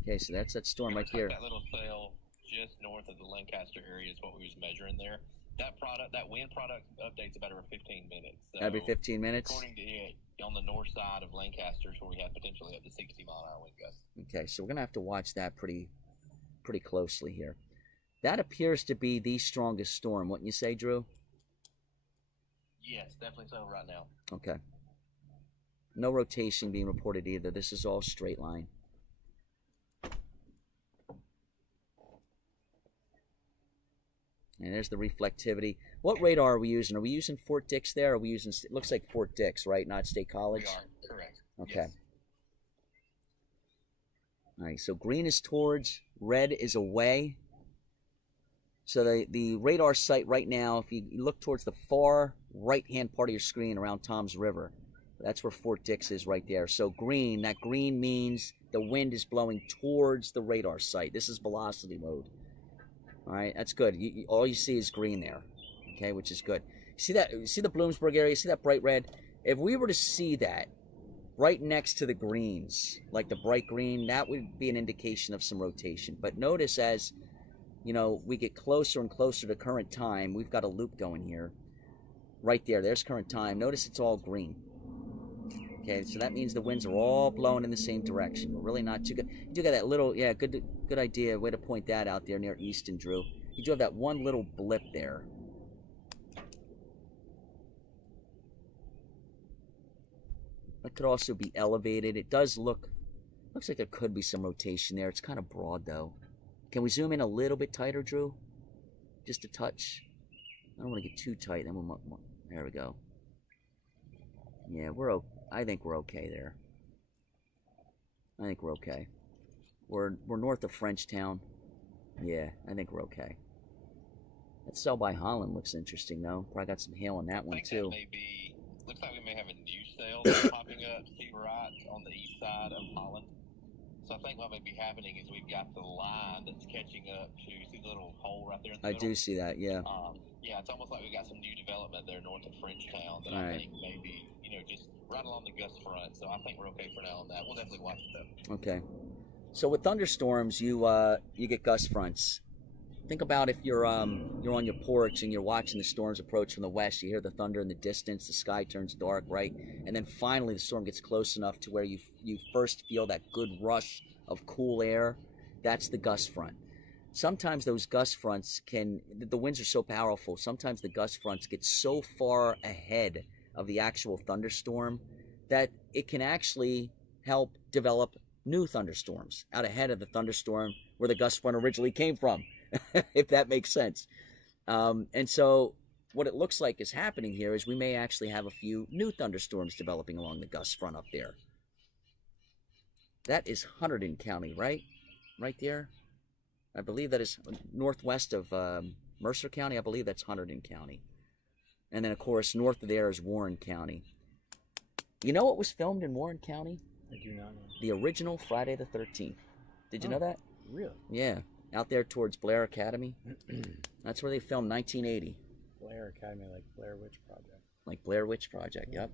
Okay, so that's that storm right there. That little cell just north of the Lancaster area is what we was measuring there. That wind product updates about every 15 minutes. So Every 15 minutes? according to it, on the north side of Lancaster is where we have potentially up to 60-mile-an-hour wind gusts. Okay, so we're going to have to watch that pretty closely here. That appears to be the strongest storm, wouldn't you say, Drew? Yes, definitely so right now. Okay. No rotation being reported either. This is all straight line. And there's the reflectivity. What radar are we using? Are we using Fort Dix there? Or are we using, it looks like Fort Dix, right? Not State College? We are, correct. Okay. Yes. All right, so green is towards, red is away. So the radar site right now, if you look towards the far right-hand part of your screen around Tom's River, that's where Fort Dix is right there. So green, that green means the wind is blowing towards the radar site. This is velocity mode. All right, that's good. All you see is green there, okay, which is good. See that? See the Bloomsburg area? See that bright red? If we were to see that right next to the greens, like the bright green, that would be an indication of some rotation. But notice as, you know, we get closer and closer to current time, we've got a loop going here. Right there, there's current time. Notice it's all green. Okay, so that means the winds are all blowing in the same direction. We're really not too good. You do got that little, yeah, good idea. Way to point that out there near Easton, Drew. You do have that one little blip there. That could also be elevated. It does looks like there could be some rotation there. It's kind of broad though. Can we zoom in a little bit tighter, Drew? Just a touch. I don't want to get too tight. Then there we go. Yeah, I think we're okay there. I think we're okay. We're north of Frenchtown. Yeah, I think we're okay. That cell by Holland looks interesting though. Probably got some hail on that one too. Looks like we may have a new cell that's popping up to the right on the east side of Holland. So I think what may be happening is we've got the line that's catching up to, see the little hole right there in the middle? I do see that, yeah. Yeah, it's almost like we got some new development there north of Frenchtown that I think maybe, just right along the gust front. So I think we're okay for now on that. We'll definitely watch it though. Okay. So with thunderstorms, you get gust fronts. Think about if you're on your porch and you're watching the storms approach from the west. You hear the thunder in the distance. The sky turns dark, right? And then finally the storm gets close enough to where you first feel that good rush of cool air. That's the gust front. Sometimes those gust fronts the winds are so powerful. Sometimes the gust fronts get so far ahead of the actual thunderstorm that it can actually help develop new thunderstorms out ahead of the thunderstorm where the gust front originally came from. If that makes sense. And so what it looks like is happening here is we may actually have a few new thunderstorms developing along the gust front up there. That is Hunterdon County, right? Right there. I believe that is northwest of Mercer County. I believe that's Hunterdon County. And then, of course, north of there is Warren County. You know what was filmed in Warren County? I do not know. The original Friday the 13th. Did you know that? Really? Yeah. Out there towards Blair Academy. That's where they filmed 1980. Blair Academy, like Blair Witch Project. Like Blair Witch Project, yep.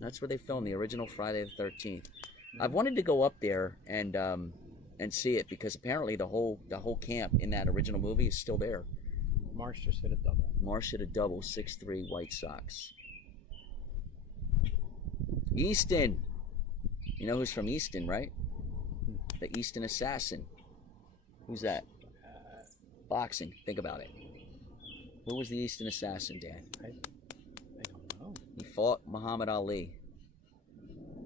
That's where they filmed the original Friday the 13th. I've wanted to go up there and see it because apparently the whole camp in that original movie is still there. Marsh just hit a double. Marsh hit a double, 6-3 White Sox. Easton. You know who's from Easton, right? The Easton Assassin. Who's that? Boxing. Think about it. Who was the Easton Assassin, Dan? I don't know. He fought Muhammad Ali.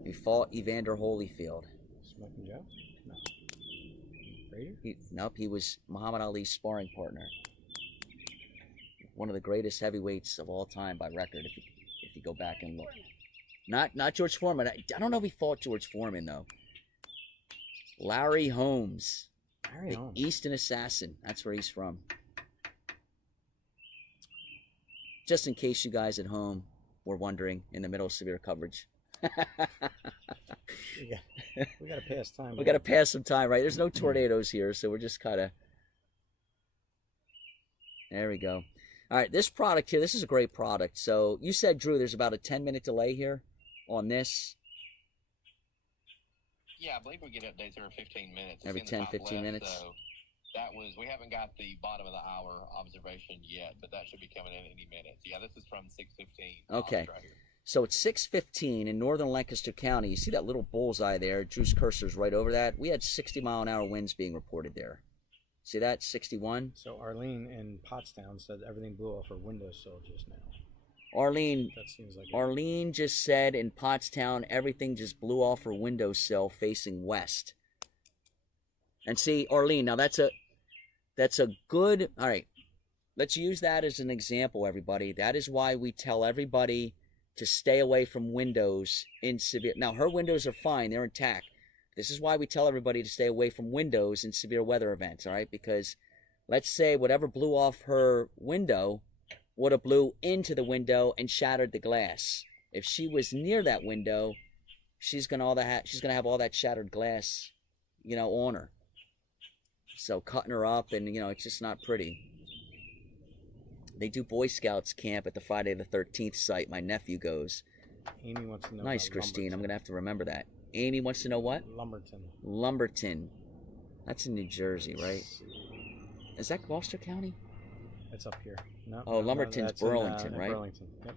He fought Evander Holyfield. Smoking Joe? No. Frazier? Nope, he was Muhammad Ali's sparring partner. One of the greatest heavyweights of all time by record, if you go back and look. Not George Foreman. I don't know if he fought George Foreman, though. Larry Holmes. Larry Holmes. Easton Assassin. That's where he's from. Just in case you guys at home were wondering in the middle of severe coverage. We got to pass time. We got to pass some time, right? There's no tornadoes here, so we're just kind of... There we go. All right, this product here, this is a great product. So you said, Drew, there's about a 10-minute delay here on this. Yeah, I believe we get updates every 15 minutes. Every 10, 15 minutes. So we haven't got the bottom of the hour observation yet, but that should be coming in any minute. So yeah, this is from 6:15. Okay. Right here. So it's 6:15 in northern Lancaster County. You see that little bullseye there? Drew's cursor's right over that. We had 60-mile-an-hour winds being reported there. See that? 61. So Arlene in Pottstown said everything blew off her windowsill just now. Arlene, That seems like Arlene just said in Pottstown everything just blew off her windowsill facing west. And see, Arlene, now that's a good, all right, let's use that as an example, everybody. That is why we tell everybody to stay away from windows in severe, now her windows are fine, they're intact. This is why we tell everybody to stay away from windows in severe weather events, all right? Because let's say whatever blew off her window would have blew into the window and shattered the glass. If she was near that window, she's gonna have all that shattered glass, on her. So cutting her up, and it's just not pretty. They do Boy Scouts camp at the Friday the 13th site. My nephew goes. Amy wants to know. Nice, about Christine. Lumberton. I'm gonna have to remember that. Amy wants to know what? Lumberton. That's in New Jersey, right? Is that Gloucester County? It's up here. No. Oh, Lumberton's that's Burlington, in right? Burlington. Yep.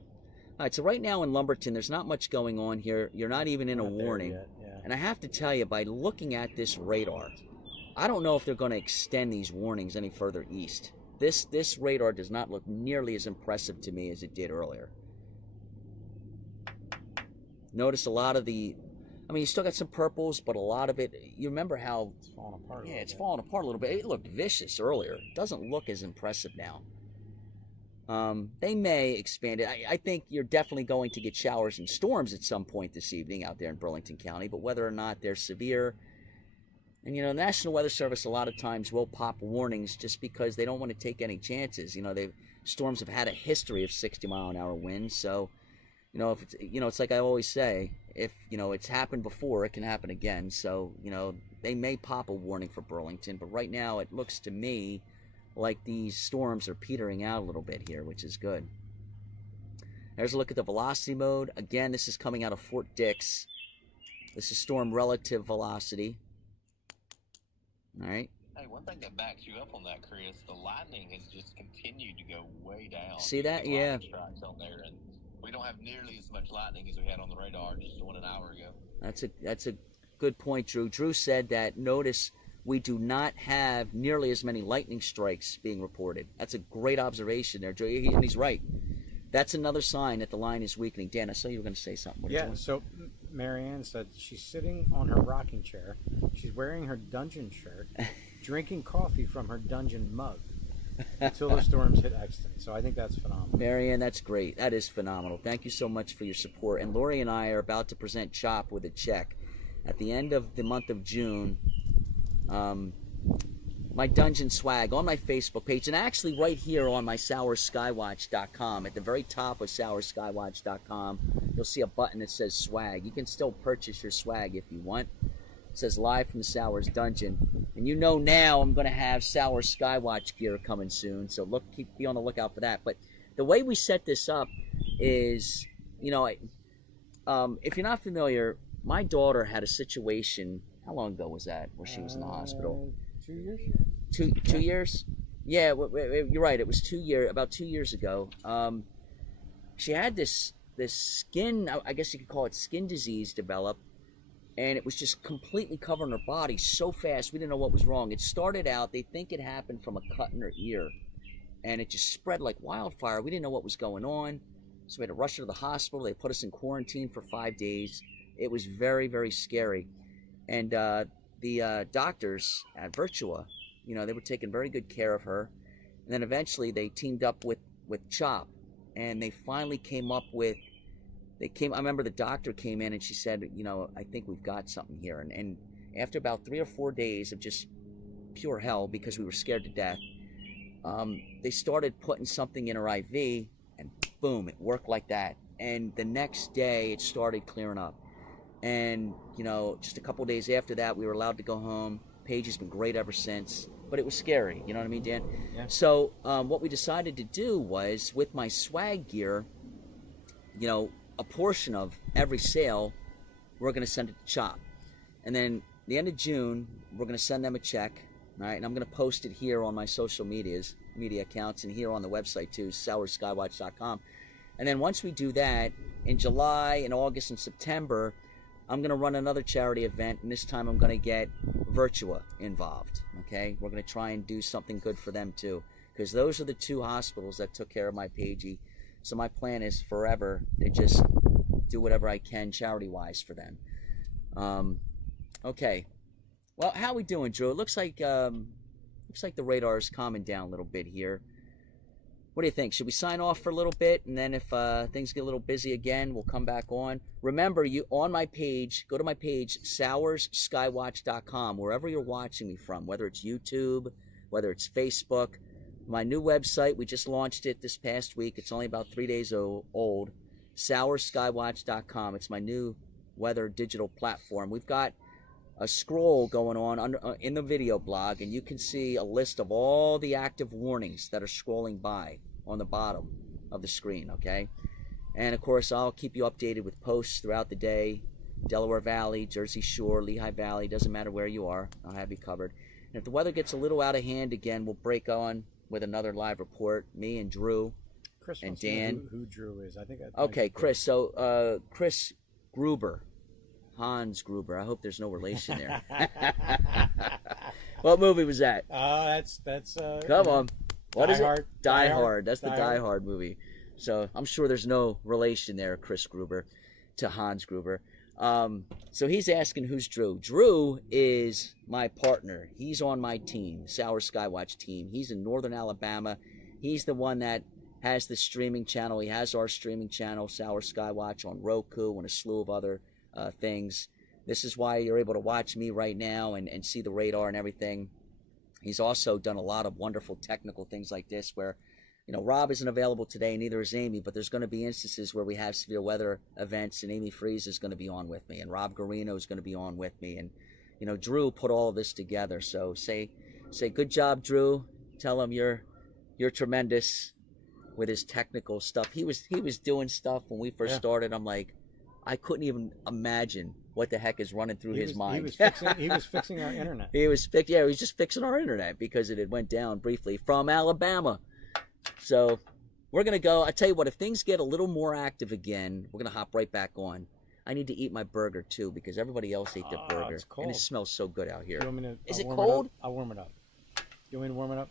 All right, so right now in Lumberton, there's not much going on here. You're not even in a Not there warning. yet, yeah. And I have to tell you, by looking at this radar, I don't know if they're going to extend these warnings any further east. This radar does not look nearly as impressive to me as it did earlier. Notice a lot of the, I mean, you still got some purples, but a lot of it, you remember how, It's falling apart. yeah, it's falling apart a little bit. It looked vicious earlier. It doesn't look as impressive now. They may expand it. I think you're definitely going to get showers and storms at some point this evening out there in Burlington County, but whether or not they're severe, and the National Weather Service a lot of times will pop warnings just because they don't want to take any chances. Storms have had a history of 60-mile-an-hour winds, so if it's it's like I always say, if it's happened before, it can happen again. So they may pop a warning for Burlington, but right now it looks to me like these storms are petering out a little bit here, which is good. There's a look at the velocity mode. Again, this is coming out of Fort Dix. This is storm relative velocity. All right. Hey, one thing that backs you up on that, Chris, the lightning has just continued to go way down. See that? The Yeah. lightning strikes on there, and we don't have nearly as much lightning as we had on the radar just an hour ago. That's a good point, Drew. Drew said that, notice we do not have nearly as many lightning strikes being reported. That's a great observation there, Drew, and he's right. That's another sign that the line is weakening. Dan, I saw you were going to say something. What did you Yeah, want? so Marianne said she's sitting on her rocking chair. She's wearing her dungeon shirt, drinking coffee from her dungeon mug until the storms hit Exton. So I think that's phenomenal. Marianne, that's great. That is phenomenal. Thank you so much for your support. And Lori and I are about to present CHOP with a check. At the end of the month of June, my dungeon swag on my Facebook page, and actually right here on my SowersSkywatch.com, at the very top of SowersSkywatch.com, you'll see a button that says swag. You can still purchase your swag if you want. It says live from the Sowers Dungeon. And now I'm going to have Sowers Skywatch gear coming soon, so be on the lookout for that. But the way we set this up is, if you're not familiar, my daughter had a situation, how long ago was that, where she was in the hospital? 2 years? Two years? Yeah, you're right. It was about 2 years ago. She had this skin, I guess you could call it skin disease, develop, and it was just completely covering her body so fast we didn't know what was wrong. It started out, they think it happened from a cut in her ear, and it just spread like wildfire. We didn't know what was going on, so we had to rush her to the hospital. They put us in quarantine for 5 days. It was very, very scary. And the doctors at Virtua, they were taking very good care of her. And then eventually they teamed up with CHOP, and they finally came up with, I remember the doctor came in and she said, I think we've got something here. And after about 3 or 4 days of just pure hell because we were scared to death, they started putting something in her IV, and boom, it worked like that. And the next day it started clearing up. And, just a couple days after that, we were allowed to go home. Paige has been great ever since. But it was scary. You know what I mean, Dan? Yeah. So what we decided to do was, with my swag gear, a portion of every sale, we're going to send it to CHOP. And then the end of June, we're going to send them a check. All right, and I'm going to post it here on my social media accounts, and here on the website too, SowersSkywatch.com. And then once we do that, in July and August and September, I'm going to run another charity event, and this time I'm going to get Virtua involved, okay? We're going to try and do something good for them too, because those are the two hospitals that took care of my Pagey. So my plan is forever to just do whatever I can charity-wise for them. Okay. Well, how we doing, Drew? It looks like the radar is calming down a little bit here. What do you think? Should we sign off for a little bit, and then if things get a little busy again, we'll come back on? Remember, you on my page, go to my page, SowersSkywatch.com, wherever you're watching me from, whether it's YouTube, whether it's Facebook. My new website, we just launched it this past week. It's only about 3 days old. SowersSkywatch.com. It's my new weather digital platform. We've got a scroll going on in the video blog, and you can see a list of all the active warnings that are scrolling by on the bottom of the screen, okay? And of course, I'll keep you updated with posts throughout the day. Delaware Valley, Jersey Shore, Lehigh Valley, doesn't matter where you are, I'll have you covered. And if the weather gets a little out of hand again, we'll break on with another live report, me and Drew, Chris and wants to know Dan. who Drew is. I think. Okay, Chris. So Chris Gruber, Hans Gruber. I hope there's no relation there. What movie was that? That's. Come on. What is Die it? Die Hard. Hard. That's the Die Die Hard. Hard movie. So I'm sure there's no relation there, Chris Gruber, to Hans Gruber. So he's asking who's Drew. Drew is my partner. He's on my team, Sowers Skywatch team. He's in Northern Alabama. He's the one that has the streaming channel. He has our streaming channel, Sowers Skywatch, on Roku and a slew of other things. This is why you're able to watch me right now and see the radar and everything. He's also done a lot of wonderful technical things like this where, you know, Rob isn't available today, neither is Amy, but there's going to be instances where we have severe weather events, and Amy Freeze is going to be on with me, and Rob Garino is going to be on with me, and, you know, Drew put all of this together. So say good job, Drew. Tell him you're tremendous with his technical stuff. He was doing stuff when we first started. I'm like, I couldn't even imagine what the heck is running through his mind. He was fixing our internet. He was just fixing our internet because it had went down briefly from Alabama. So we're going to go. I tell you what, if things get a little more active again, we're going to hop right back on. I need to eat my burger, too, because everybody else ate their burger. It's cold. And it smells so good out here. You want me to, Is I'll it warm cold? It up? I'll warm it up. You want me to warm it up?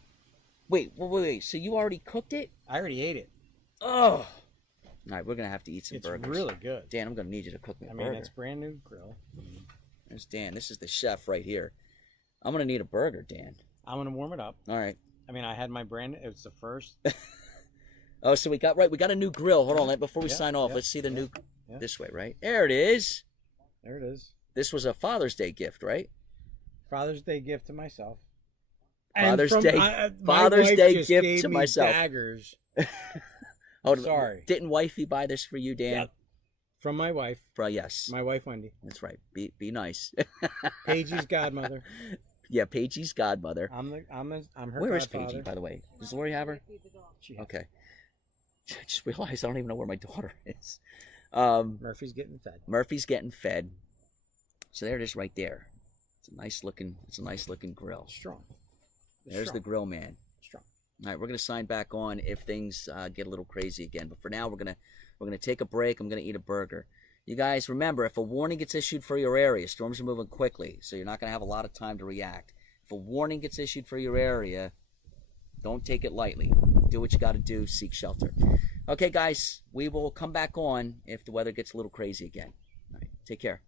Wait. So you already cooked it? I already ate it. Oh. All right, we're going to have to eat some It's burgers. really good. Dan, I'm going to need you to cook me a I mean, burger. it's brand new grill. There's Dan. This is the chef right here. I'm going to need a burger, Dan. I'm going to warm it up. All right. I mean, I had my brand. It was the first. Oh, so we got a new grill. Hold on, before we sign off, let's see the new this way, right? There it is. There it is. This was a Father's Day gift, right? Father's Day gift to myself. Father's And Day just gift gave to me myself. Daggers. Oh, sorry. Didn't wifey buy this for you, Dan? Yeah. From my wife. Yes. My wife, Wendy. That's right. Be nice. Paigie's godmother. Yeah, Paigie's godmother. I'm her. Where is godfather. Paiggie, by the way? Does Lori have her? She has. Okay. I just realized I don't even know where my daughter is. Murphy's getting fed. Murphy's getting fed. So there it is right there. It's a nice looking grill. Strong. There's the grill man. Strong. All right, we're gonna sign back on if things get a little crazy again. But for now, we're gonna take a break. I'm gonna eat a burger. You guys remember, if a warning gets issued for your area, storms are moving quickly, so you're not gonna have a lot of time to react. If a warning gets issued for your area, don't take it lightly. Do what you got to do. Seek shelter. Okay, guys, we will come back on if the weather gets a little crazy again. All right, take care.